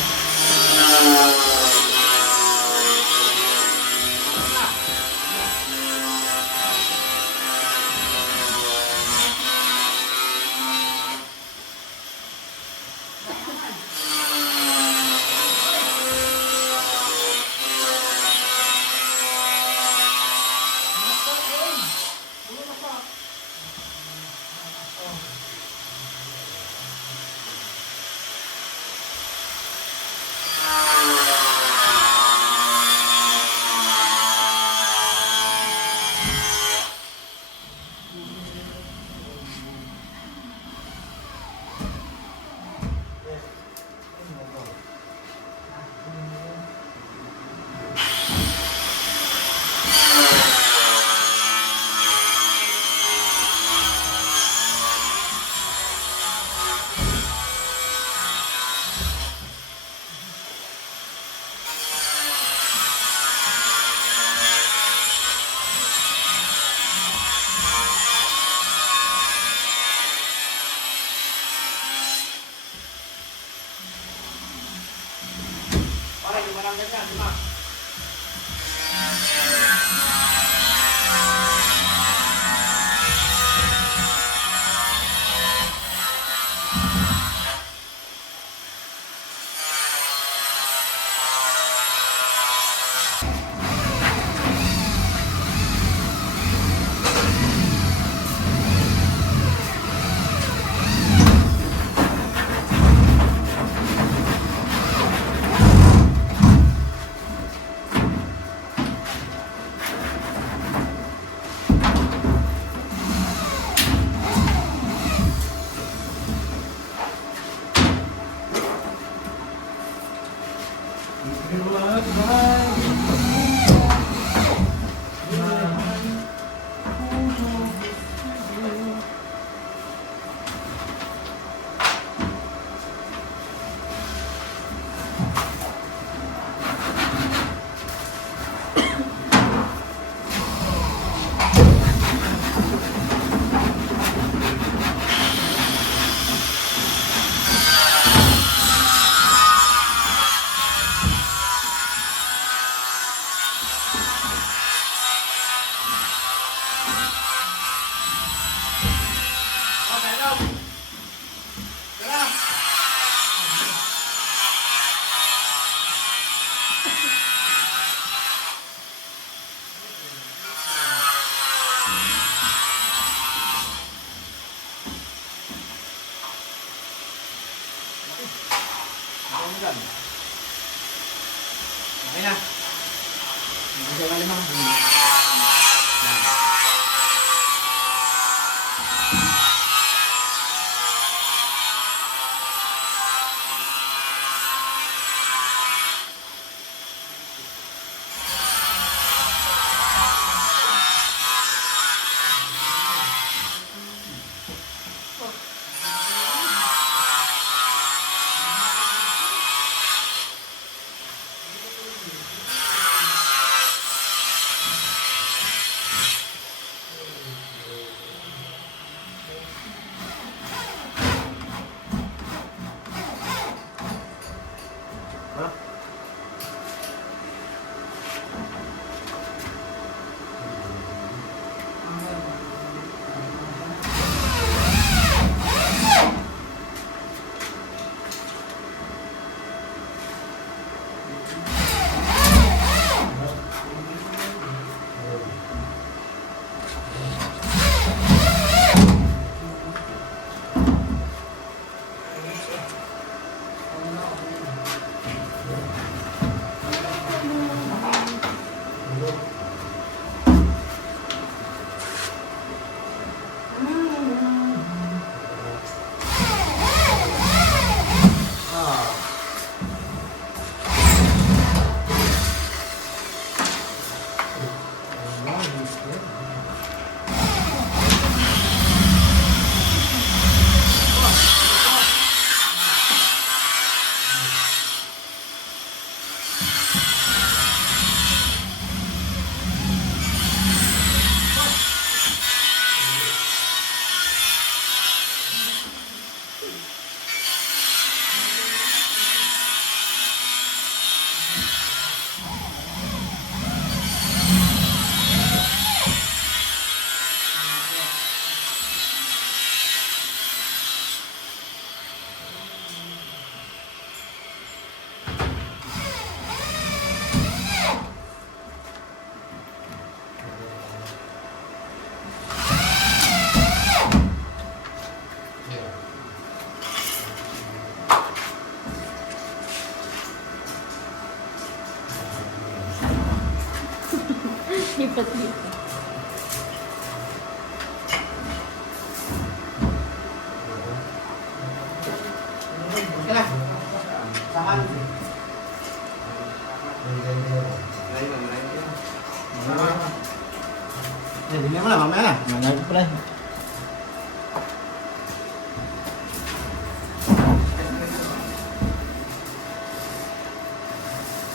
mo na, mamaya na. Mamaya na pala.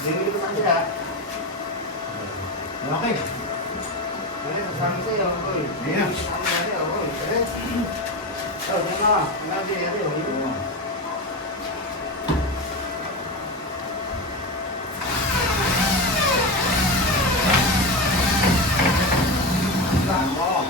Bibili ko sa kanila. Okay. Ano, sasama sa'yo. Oy. Ayan. Ano, oy. Oh, diyan ka. Ano, oy. Tama.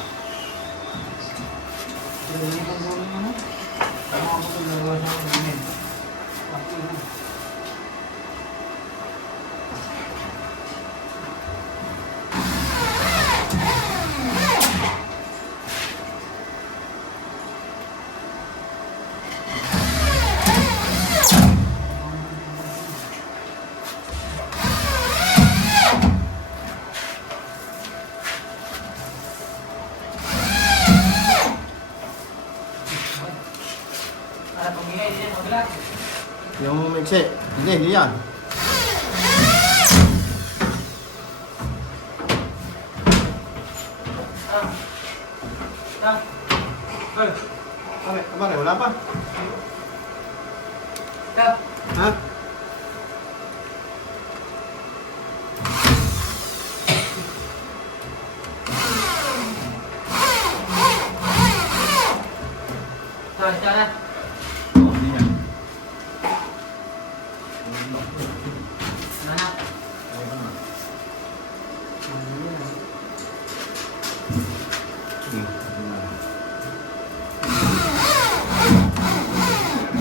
Para pumingay din, magla. Yung miksi. Hindi yan. Abang, wala pa. Stop. Ha? Stop na. Hindi yan. Anak.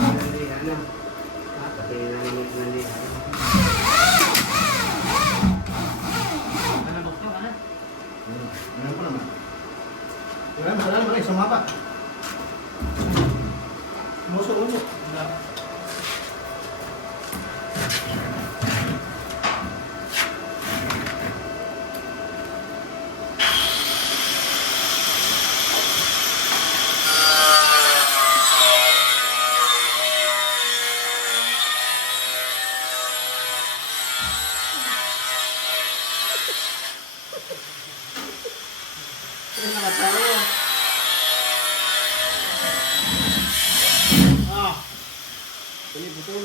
Mali, ano. Pati na naman mali. Ano doktor, ano? Ano pa naman? Wala mo rin, sumapa. Musok. Ah. Ini betul.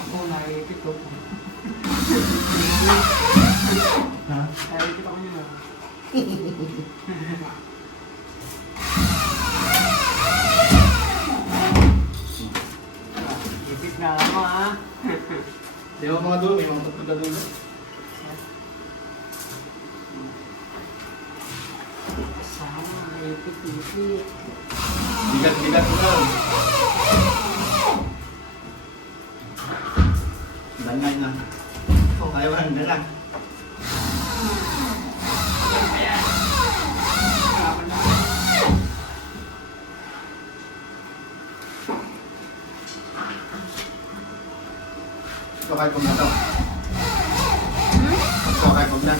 Ako, naipit ko. Naipit ako yun, ah. Ipit na ako, ha? Di ba mga doon, may mga pagpunta doon. Sama, ipit. Bigat ko lang. Dangan na. Ayaw na lang. Pakay ko na to. Pakay ko na.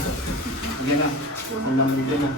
Sige na. Ang lang dito na.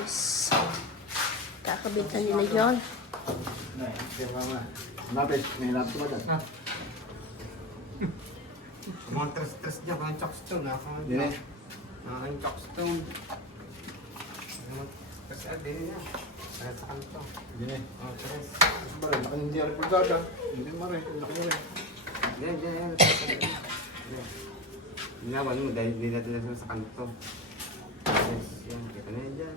guys. Kakabit na nila John. Lapit, may lapit ba dyan? Mga tres-tres dyan, kaya chokstone. Hindi na. Mga chokstone. Kasi din niya. Kaya sa kanto. Hindi na. Oh, tres. Ba rin, laki hindi rin pagkada. Hindi mo rin, laki mo rin. Yan. Ginawa mo dahil hindi natin nasa sa kanto. Yes, yan. Kita na yan dyan.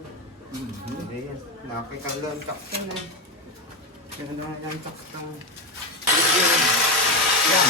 Hindi yan. Nakakikalo ang chokstone eh. Yan na yan chokstone. Yan.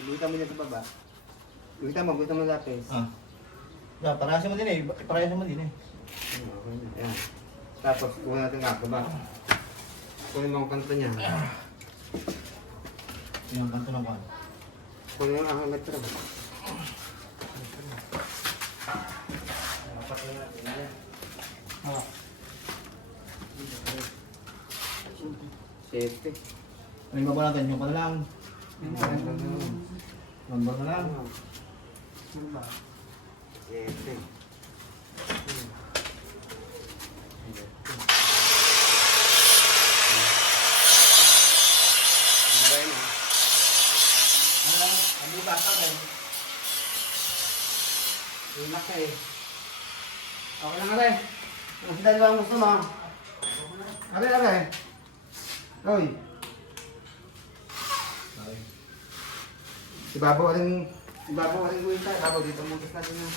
Guhitan mo niya sa baba. Guhitan mo lapis. Parasin mo din eh. Parasin mo din eh. Okay na. Yan. Tapos, kuha natin nga, baba. Kunin mo ang kanto niya. Yung kanto ng kwan. Kunin mo ang metro. Safety. Ano yung baba natin? Yung kwan lang. Number na lang. Safety. Ang butas ka rin. Inak ka eh. Okay lang rin. Ang dali ba ang gusto mo? Are. Hoy. Ibabaw rin guhin tayo. Ibabaw dito mo gusto natin yan.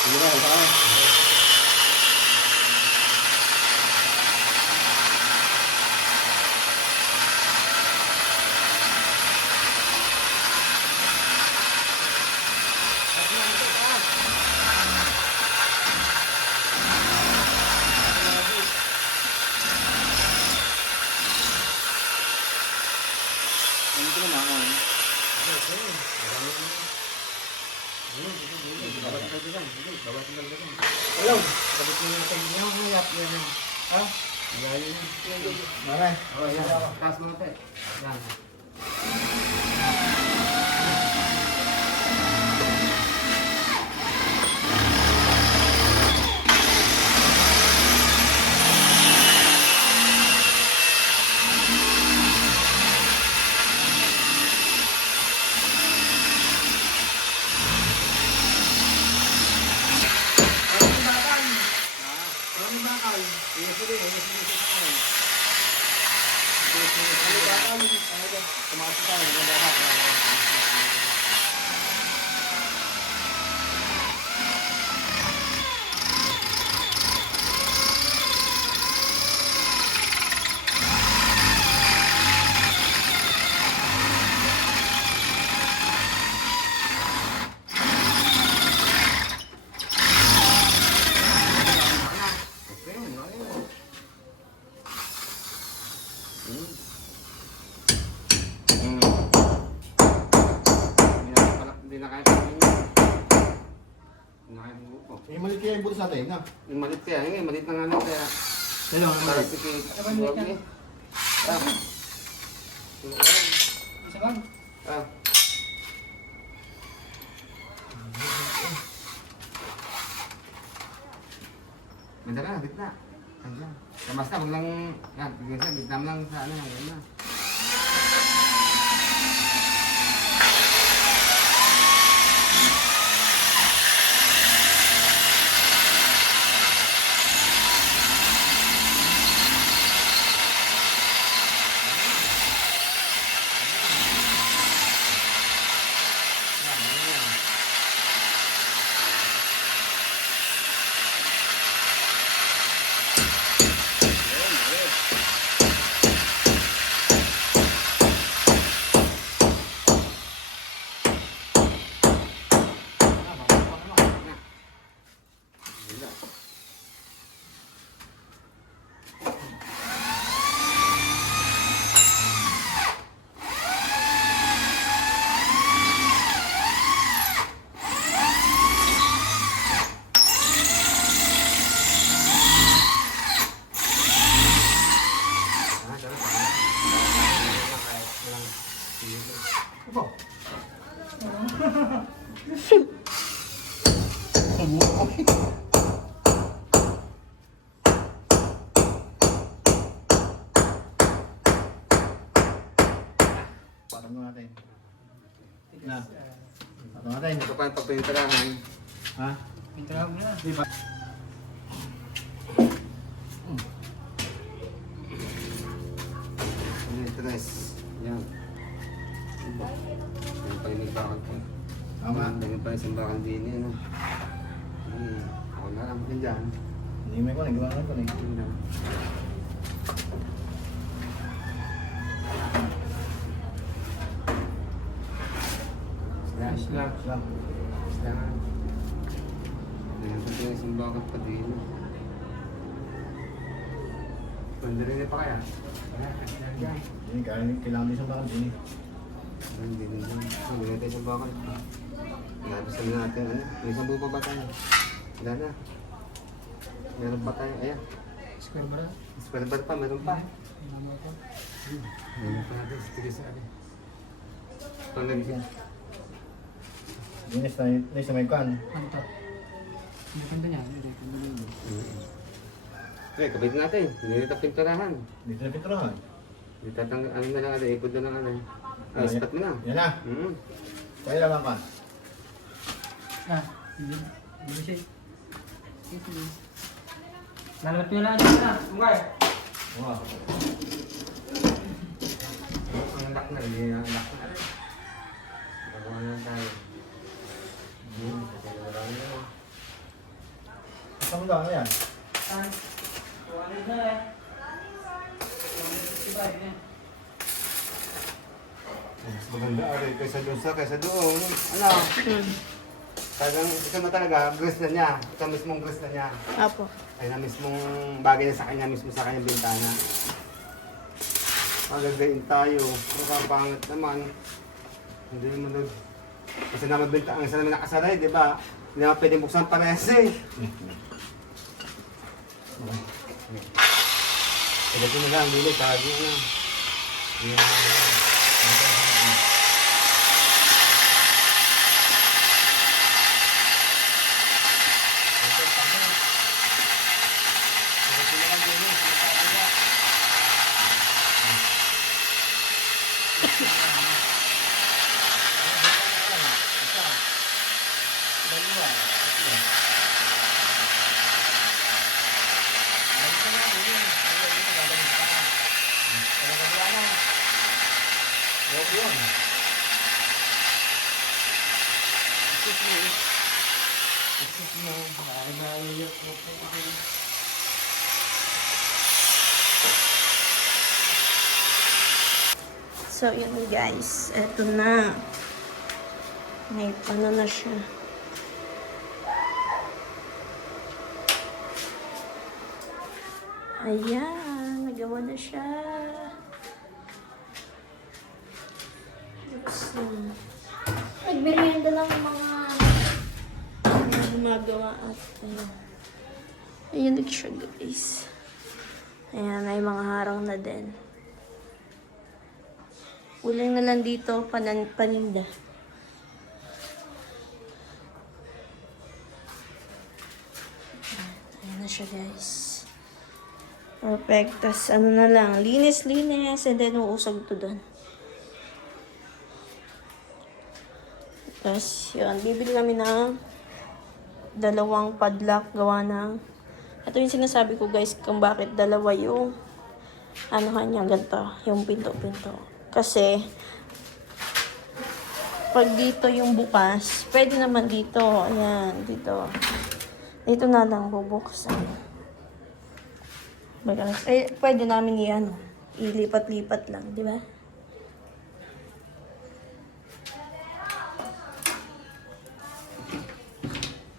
Sige na, ito ka. Ito naman. Hello. Sabit mo yung tayo niyo. Huyap yan. Ha? Malayo na. Maray. Oh, yan. Taas mo na tayo. Yan. Hindi na kaya pagkain niya. Hindi na kaya ng grupo. Eh, maliit kaya yung butas natin, na? Yung malit kaya, yung malit na nga lang kaya. Hello, ano Para maliit? sikit. Isa lang. Ah. Ganda ka, bitna. Ayan. Basta wag lang, yan, bigyan siya, bitna mo lang sa ano, yan na. Aba. Patong natin. Na. Patong natin. Ito pa yung pagpinturahan. Ha? Pintrahan mo na. Di ba? Ano yung tres? Yan. Yan pa yung bakal ko. Tama. Yan pa yung isang bakal din yan. Ako na lang din dyan. Hindi may ko, nagawa ko na. Yun lang. Slash lang. Lang. Slash. Yan pa yung isang bakal pa din. Pandirin pa kaya? Yan. Hindi, kailangan din siyang bakal din eh. Hindi din yan. Wala tayo isang bakal. Nabisan natin ano. May isang buo pa ba tayo? Wala na. Meron pa tayo. Ayan. Square ba na? Spell bar pa. Meron pa. Nama ko. Meron pa natin. Sige sa akin. Panglagyan. Linis na may kan. Ano to? Ang ganda niya. Hindi ko nalilo. Okay, kabit natin. Hindi na tayo pinturahan. Dito na pitrahan. Hindi tatang ano na lang. Ikod na lang ano. Ay, spot mo na. Yan na. Kaya lang ka. Ah, hindi. Hindi siya. Ito yun. Lalapit nyo lang dito na. Umar. Wow. Ang lock na. Hindi na ang lock na. Magawa na lang tayo. Kasi wala na lang. Saan mo lang yan? Ah, 200 na eh. 255 na. Mas maganda aray kaysa doon. Ano? Talagang ito na talaga, grace na niya. Ito mismong grace na niya. Apo. Ay na mismong bagay na sa kanya, mismo sa kanyang bintana. Magagayin tayo. Nakapangit naman. Hindi naman nag... Kasi naman bintana, ang isa naman nakasanay, di ba? Hindi naman pwedeng buksan parehas eh. Ito na lang, dili, tago na. Yan. So, yun guys. Eto na. May ano na siya. Ayan. Nagawa na siya. So, Nagmerienda lang yung mga... gumagawa at ayan. Ayan na siya guys. Ayan, may mga harang na din. Uling na lang dito, paninda. Ayan na siya guys. Perfect. Tapos ano na lang, linis-linis and then uusag to doon. Tapos yun, bibili kami ng 2 padlock gawa ng... Ito yung sinasabi ko guys kung bakit 2 yung ano kanya ganito, yung pinto-pinto. Kasi pag dito yung bukas, pwede naman dito. Ayan, dito. Dito na lang bubuksan. Eh, pwede namin i-ano, ilipat-lipat lang, di ba?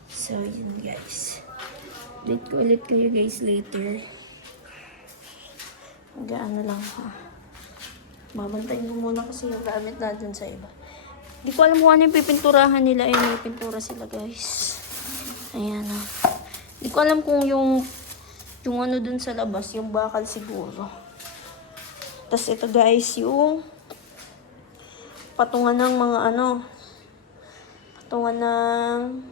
So, yun guys. Update ko ulit kayo guys later. Mag-ano lang ha. Mabantayin ko muna kasi yung gamit natin sa iba. Hindi ko alam kung ano yung pipinturahan nila. Ayun, may pintura sila guys. Ayan ha. Hindi ko alam kung yung ano dun sa labas, yung bakal siguro. Tapos ito guys, yung patungan ng mga ano, patungan ng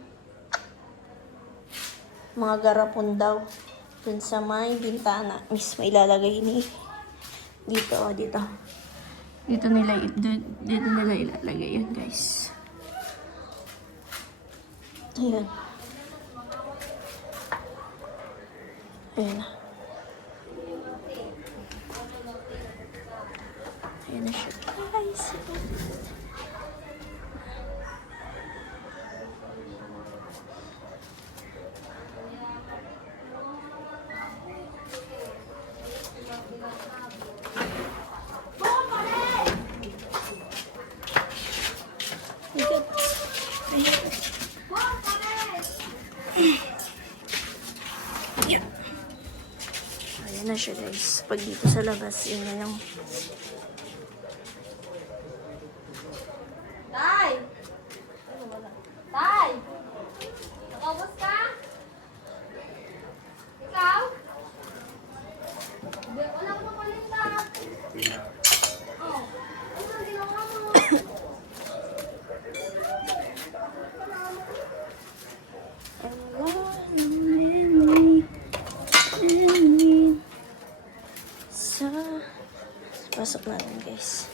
mga garapon daw. Dun sa may bintana. Mismo ilalagay ni dito, dito. Dito nila ilalagay yun, guys. Ayan. Ayan na. Ayan na siya, guys. Ayan na siya, guys. Pag dito sa labas, yun na yung... Tay! Tay! Nakabos ka? Ikaw? Wala ko na palinta. Oh, ano ang ginawa mo? Sa... Pasok natin, guys.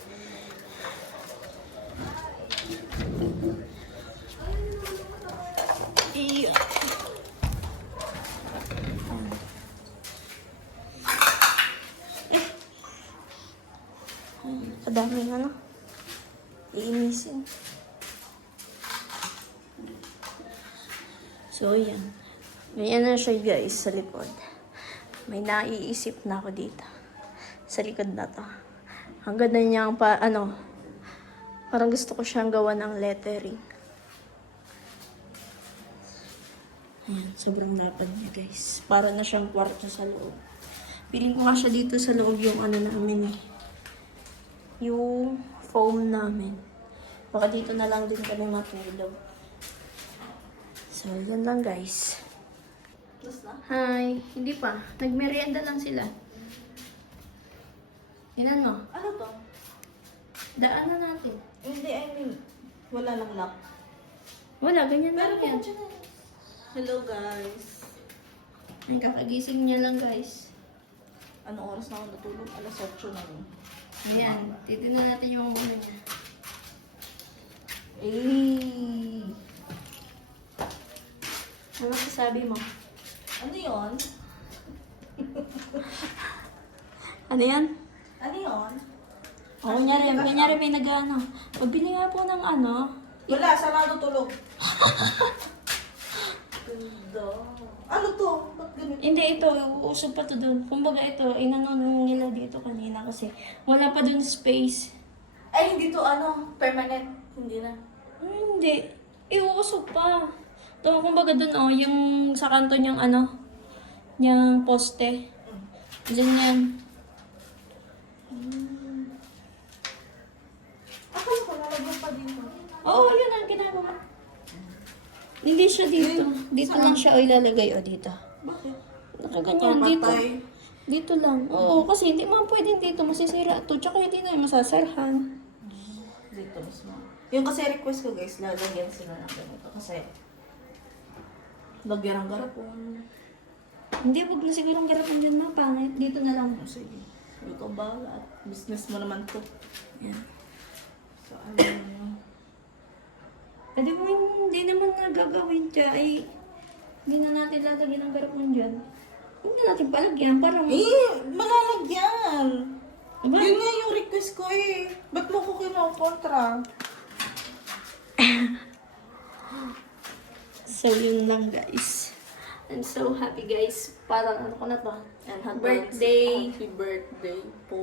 Iya. Kadaming ano. Iinisin. So, yan. Ganyan na siya, guys, sa likod. May naiisip na ako dito. Sa likod na to. Ang ganda niya parang gusto ko siyang gawa ng lettering. Ayan, sobrang lapad niya, guys. Para na siyang kwarto sa loob. Piling ko nga siya dito sa loob yung namin eh. Yung foam namin. Baka dito na lang din kami matulog. So, yan lang, guys. Hi. Hindi pa. Nagmerienda lang sila. Inan mo? Ano to? Daan na natin. Hindi, I mean, wala lang lock. Wala, ganyan lang yan. Hello guys. Ay, kakagising niya lang, guys. Anong oras na ako natulog? Alas 8 na rin. Ayan. Titignan natin yung ulo niya. Eh! Ano sasabi mo? Ano yon? Ano yan? Ano yon? O, kunyari may nag-ano. Magbili nga po ng Wala, sarado tulog. Ano to? Ba't ganito? Hindi, ito. Usog pa to doon. Kumbaga ito, inanong nila dito kanina kasi wala pa doon space. Ay, hindi to permanent. Hindi na. Hindi. Iuusog pa. Ito, kumbaga doon, yung sa kanto niyang niyang poste. Diyan yan. Ako ko, nalagyan pa dito. Oo, yun ang ginagawa. Hindi siya dito. Dito lang siya ilalagay. O, dito. Bakit? Nakaganyan. Dito. Dito lang. Oo, kasi hindi mo pwedeng dito. Masisira ito. Tsaka hindi na masasarhan. Dito mismo. Yung kasi request ko guys, lalagyan sila ng ganito. Kasi, lagyan ng garapon. Hindi, wag na sigurong garapan dyan na. Pangit. Dito na lang. Sige. Ikaw ba? At business mo naman to. Yan. So, ano Pwede mo hindi naman nagagawin siya. Ay, hindi na natin lalagyan ng garapon dyan. Hindi na natin palagyan. Parang... malalagyan! Diba? Yun nga yung request ko eh. Ba't mo ko kinokontra? So, yun lang, guys. I'm so happy, guys. Parang ano ko na to. Birthday. Happy birthday po.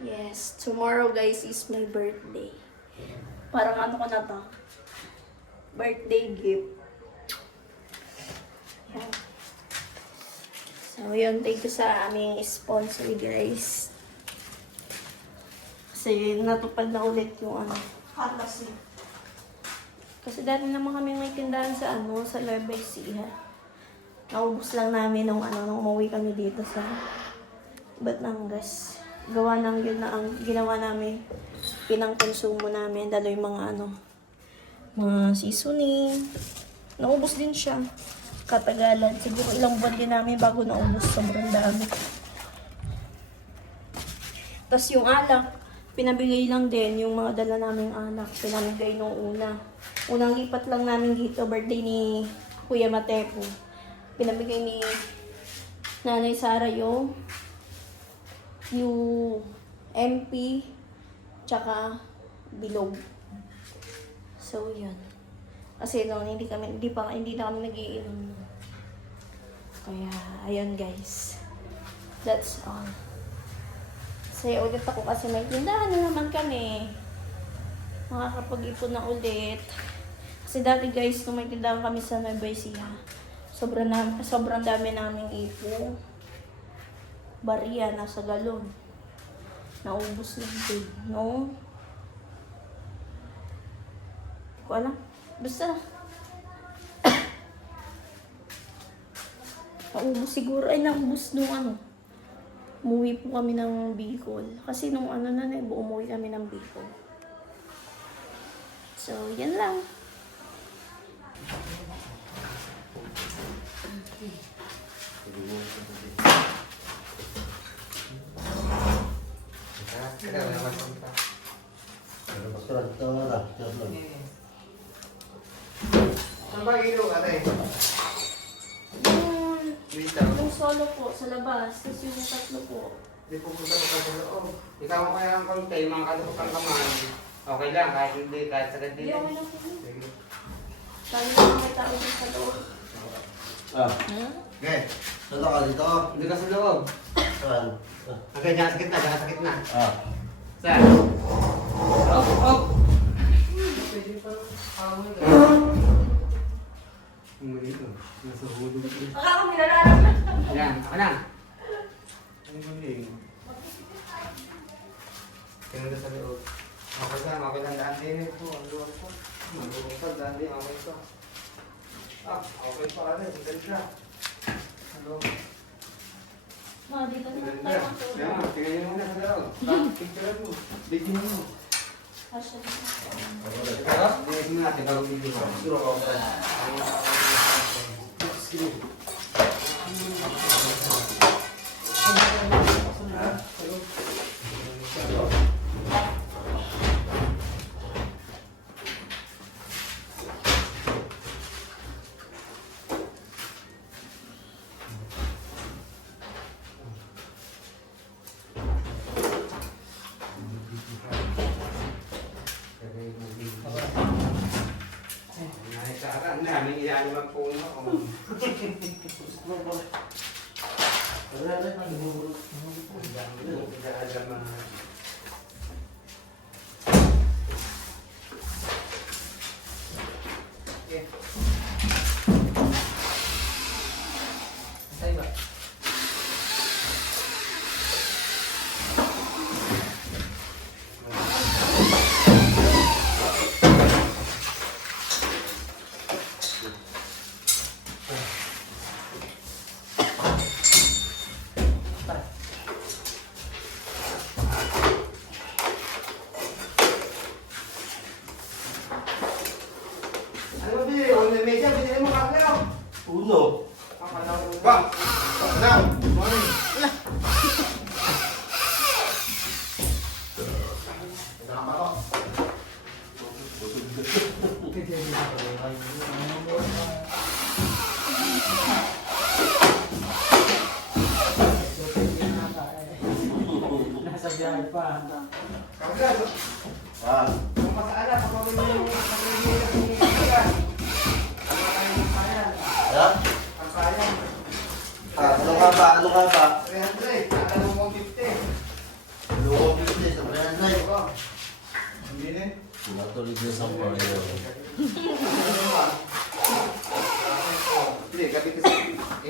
Yes. Tomorrow, guys, is my birthday. Parang ano ko na to. Birthday gift. Yan. So, yun. Thank you sa aming sponsor, guys. Kasi natupad na ulit yung Fantasy. Kasi dati naman kami may tindahan sa sa Larvay Sea. Naubos lang namin nung umuwi kami dito sa Batangas. Gawa ng yun na ang ginawa namin pinang-konsumo namin. Lalo yung mga mga seasoning. Naubos din siya. Katagalan. Siguro ilang buwan din namin bago naubos. Sobrang dami. Tapos yung alak, pinabigay lang din yung mga dala naming alak. Pinamigay nung una. Unang lipat lang namin dito, birthday ni Kuya Matepo. Pinabigay ni Nanay Sara yung MP tsaka bilog. So, yan. Kasi noon, hindi na kami nag-iinom. Kaya, ayun guys. That's all. Saya ulit ako kasi may tindahan na naman kami. Makakapag-ipon na ulit. Kasi dati guys, nung may tindahan kami sa Nueva Ecija, sobrang dami naming ipon. Bariya, nasa galon. Naubos na din, no? Hindi ko alam. Basta. Naubos siguro. Ay, naubos nung umuwi po kami ng Bicol. Kasi nung umuwi kami ng Bicol. So, yan lang. Saan ba ilo ka tayo? Yung solo po, sa labas. Tapos yung tatlo po. Hindi pupunta ko sa loob. Ikaw mo kaya ang konti, yung mga kalupot ang kamay. Okay lang, kahit hindi, kahit sa Hindi, ganti. okay lang po. Sige. Lalo na may tao din sa loob. Okay. Saan ka dito? Hindi ka sa loob. Saan? Okay, dyan sa gitna, dyan sa gitna. Ah. Saan? Op, op! Pwede pa awal ka. Umulit ko. Nasa hulog ko. Akala ko nilalala. Yan, ako na. Ano ba yun? Tingnan sa loob. Okay lang, daan din ito. Ang luwag ko. Ang luwag ko, daan din, okay ito. Okay pa ka rin, ang ganda. Hello. Ma, dito na Ang tayo ganda. matulog. Yan, tingnan nyo muna sa loob. Picture mo. Bigyan mo. Kasya na. Pero, bigyan mo natin bago bigyan mo. Siguro ako pa. Ang daming iyan naman po no. Ano ba binili? Ano yung media? Binili mo kable o? Uno. Ba? Now, morning. Nasa biyahe pa. Kable, Ah. kung masaala, kapamili mo yung kaya. Ano kayo ng kaya? Ha? Ang kaya. Ah, ano ka ba? Ano ka ba? 300. Nakala mo 50. Lugo business. Sa brand na yun. Hindi na. Matuloy din sa pareho. Hindi, gabi kasi.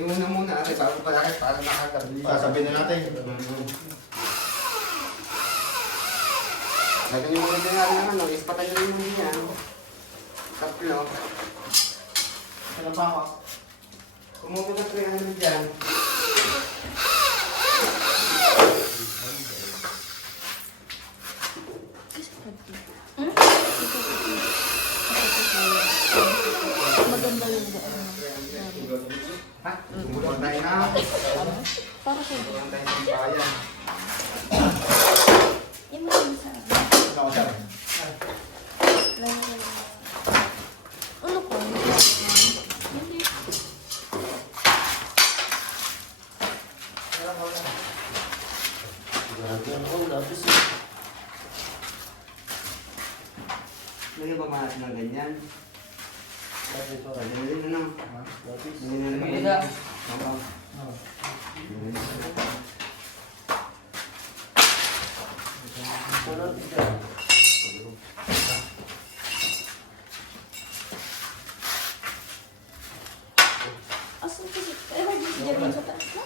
Muna kasi bago pala kayo para nakagabi. Sasabihin na natin. Lagyan yung mga dinari naman, ispatan nyo yung mga yan. Tatlo. Ano ba ako? Kumuha ka 300 dyan. Ha? Tumulang tayo na. Para sa Tumulang tayo ng bayan. yung mga isa. Ako, sir. Ano ko? Hindi. Lagyan ba malas ng ganyan? Ganyan na lang. Ganyan na Sige, lang. isa. Oo. Asan kasi? Ewan mo si Jermaine sa taas na?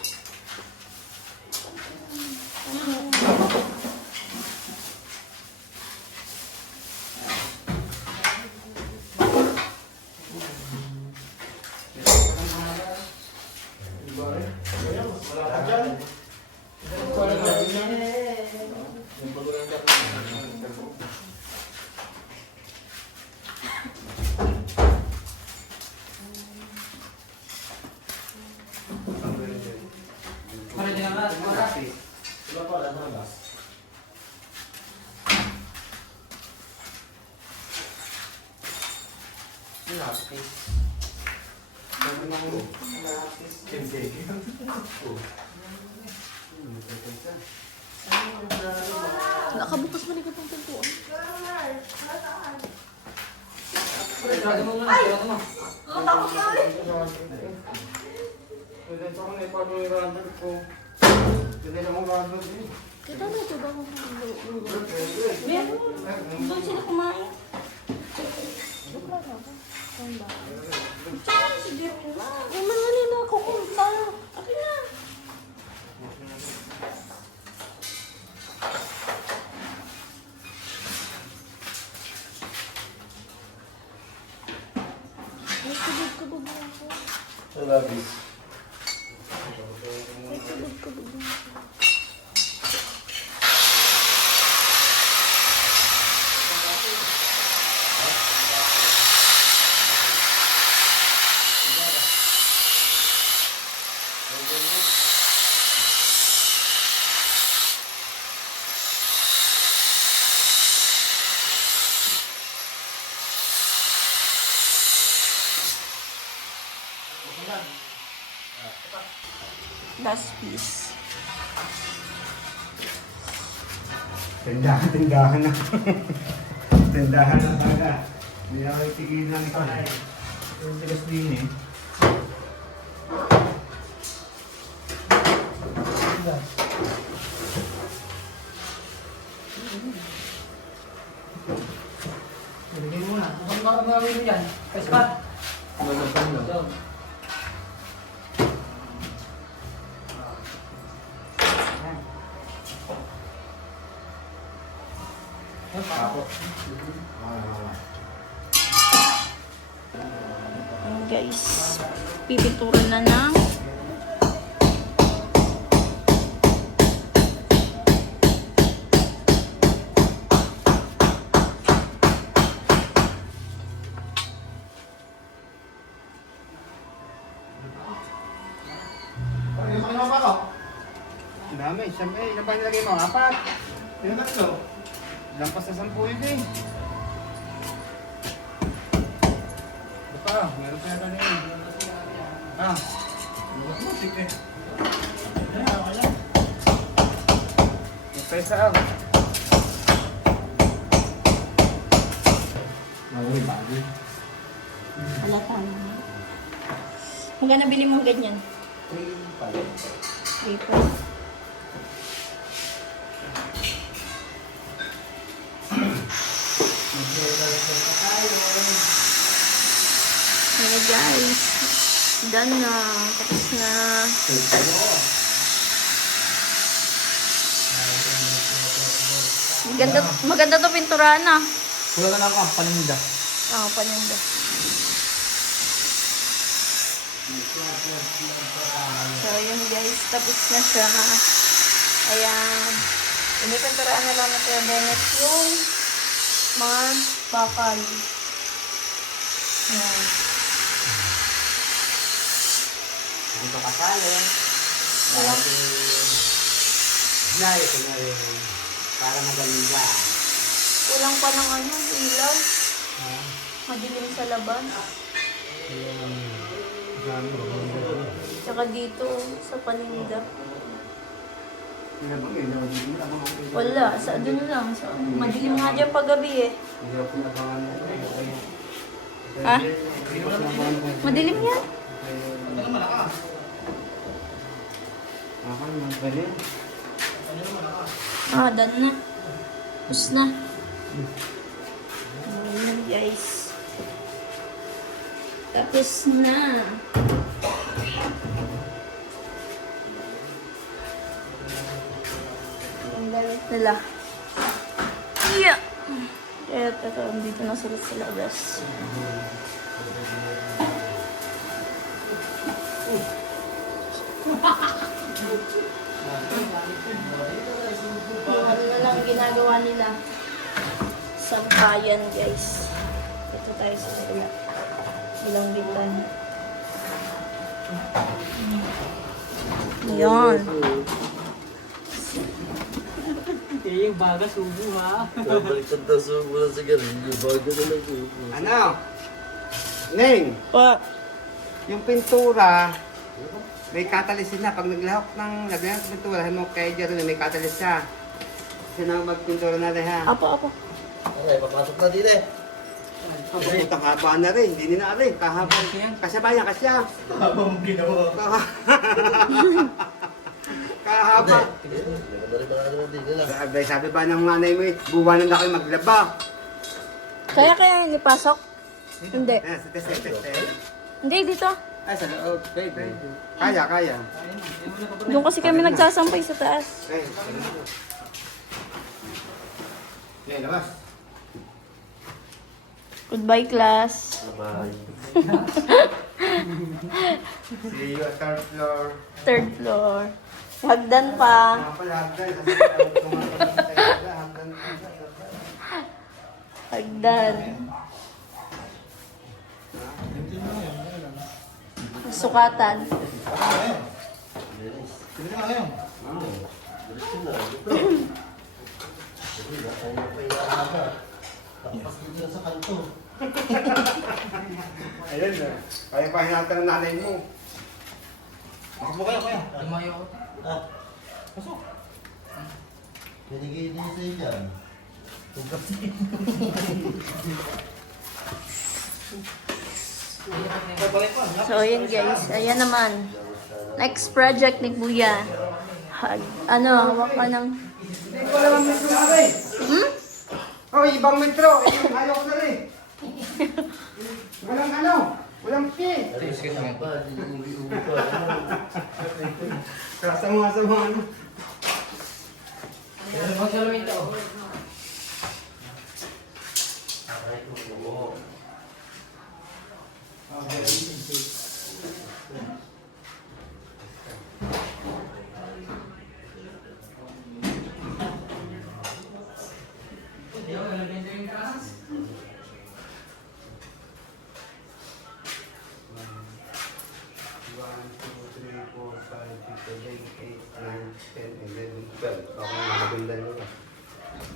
Para din naman. Nakabukas man ikaw pang pintuan. Sarado mo muna. Sarado mo. Takot ka ulit. Pwede sa mga ipado yung radar ko. Pwede na mong radar din. Kita na ito ba kung meron. Doon sila kumain. Wala na ba? Wala. Tsaka si Jermaine na. Iman nga nila ako kumpa. Akin na. Ay, kabog na ako. Ay, kabog na ako. Last piece. Tindahan na. Tindahan na talaga. Hindi na kayo tigilan ito. Yung tigas din eh. Bigyan mo muna. Mukhang makagawin mo dyan. Pespat. Doon. Ayan guys, pipinturan na ng Yung makinig pa ako. Ang dami. Siyempre, ilan ba nilagay mo? 4. Yung tatlo. Lampas na 10 yun eh. Ito pa. Meron pa yata na yun. Ah. Sige. Ito isa ang. Mawari bago. halata na. Magkano nabili mo ganyan? 3, 5. Paper. Hey guys, done na. Tapos na. Maganda to pinturahan na. Wala ka lang ako. Paninda. Oo, paninda. So, yun guys, tapos na siya. Ayan. Pinipinturahan na lang natin Bennett yung mga bakal. Ayan. Dito kasali. Dahil ito na rin. Para maganda. Kulang pa ng ano, ilaw. Madilim sa labas. Tsaka dito, sa paninda. Wala, sa doon lang. Sa, madilim nga dyan paggabi eh. Ha? Madilim yan? Ah, done na. Tapos na. Ayan, guys. Tapos na. Ang gamit nila. Yeah! Kaya ito, dito na sila sa labas. Yung ano na lang ginagawa nila. Sampayan, guys. Ito tayo sa sila. Ilang bitan. Yan. Eh, yung baga subo ha. Baliktad na subo na sigarilyo. Bago na lang subo. Ano? Neng, Pa. yung pintura, may catalyst na. Pag naglahok ng pintura, mo kay Jero na may catalyst siya. Kasi na magpintura na rin ha. Apo. Okay, papasok na din eh. Ang putang haba na rin, hindi na rin. Kahaba. Kasabayan, kasya. Habang ginawa. Kahaba. Hindi ka na rin makakano din nila. Sabi ba ng nanay mo, buwanan na kayo maglaba. Kaya nipasok? Hindi. Test. Hindi, dito. Ay, sa loob. Pwede. Kaya. Doon kasi kami nagsasampay sa taas. Ay, Labas. Goodbye, class. Bye. see you at third floor. Third floor. Hagdan pa. Mga pala, hagdan. Hagdan. Sukatan. Sige na ngayon. Tapos dito na sa kanto. Ayun na. Kaya pa hinatan ng nanay mo. Pasok mo kayo, kuya. Lumayo ako. Ah. Pasok. Pinigay din sa iyo dyan. So, yun guys. Ayan naman. Next project ni Kuya. Hawak ka ng... Hindi ko naman metro na rin. Oh, ibang metro. Ayaw ko na rin. Walang pin. Kasama ano. Magsalawin ito.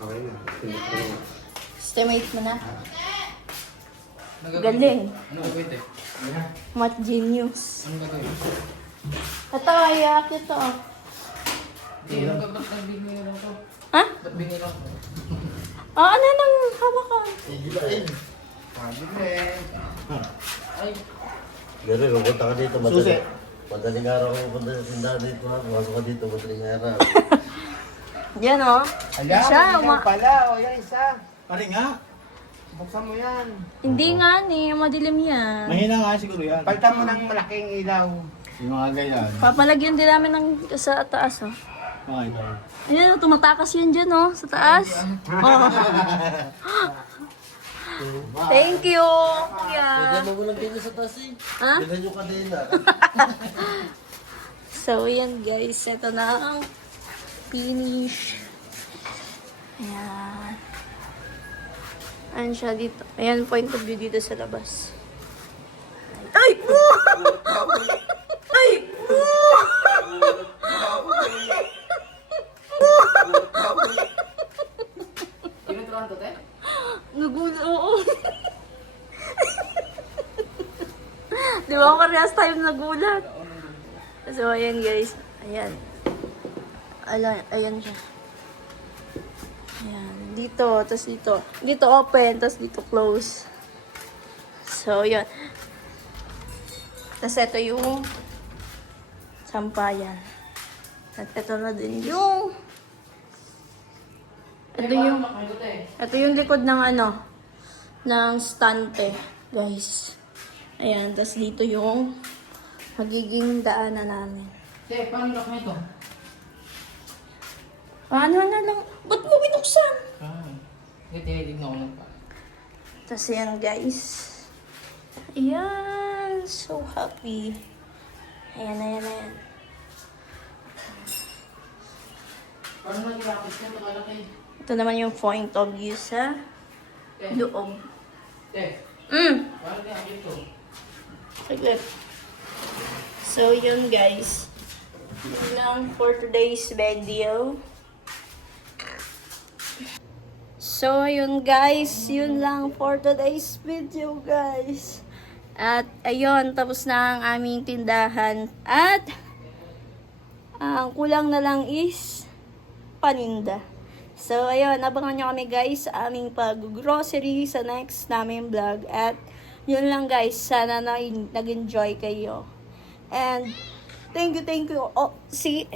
Okay na. Estimate mo na. Galing. Ano gagawin ito? Math genius. Ano gagawin? Ito, ayak ito. Ba't bingi lang ito? Ha? Ba't bingi lang ito? Ano nang hawakan? Higilain. Sabi na eh. Ay, Gary, pupunta ka dito. Susi. Madaling araw kayo punta sa tindahan dito ha. Pumasok ka dito, madaling araw. Yan o. Ayan, Siya, yan pala. O yan, isa. Pare nga. Buksan mo yan. Hindi nga ni, madilim yan. Mahina nga siguro yan. Palitan mo ng malaking ilaw. Yung mga ganyan. Papalagyan din namin ng sa taas oh. Mga ito. Ayan, tumatakas yan dyan oh, sa taas. Oh. Thank you, kuya. Pwede mo lang dito sa taas eh. Ha? Bilhan yung kadena. So, yan guys. Ito na ang finish. Ayan. Ayan siya dito. Ayan, point of view dito sa labas. Ay! Ay! Di ba parehas tayo nagulat? So, ayan guys. Ayan. Ayan siya. Ayan. Dito, tapos dito. Dito open, tapos dito close. So, yun. Tapos ito yung sampayan. At ito na din yung ito yung likod ng ng stante, guys. Ayan, tapos dito yung magiging daanan namin. Te, paano lock na ito? Paano na lang? Ba't mo binuksan? Hindi, tinitignan ko lang pa. Tapos yan, guys. Ayan, so happy. Ayan. Paano nag-rapid ka? Nakalaki. Ito naman yung point of view sa loob. Te, paano nag-rapid to? Saglit. So, yun guys. Yun lang for today's video. So, yun guys. Yun lang for today's video, guys. At, ayun. Tapos na ang aming tindahan. At, ang kulang na lang is paninda. So, ayun. Abangan nyo kami guys sa aming pag-grocery sa next namin vlog. At, yun lang guys. Sana nag-enjoy kayo. And, thank you. Oh, see?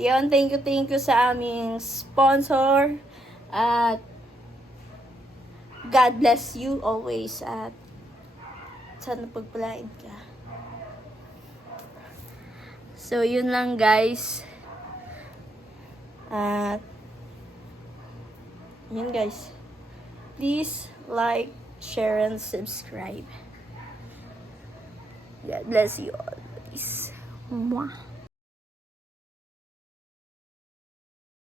Yun, thank you sa aming sponsor. At, God bless you always. At, sana pagpalain ka. So, yun lang guys. At, yun guys. Please like, share, and subscribe. God bless you always. Mwah.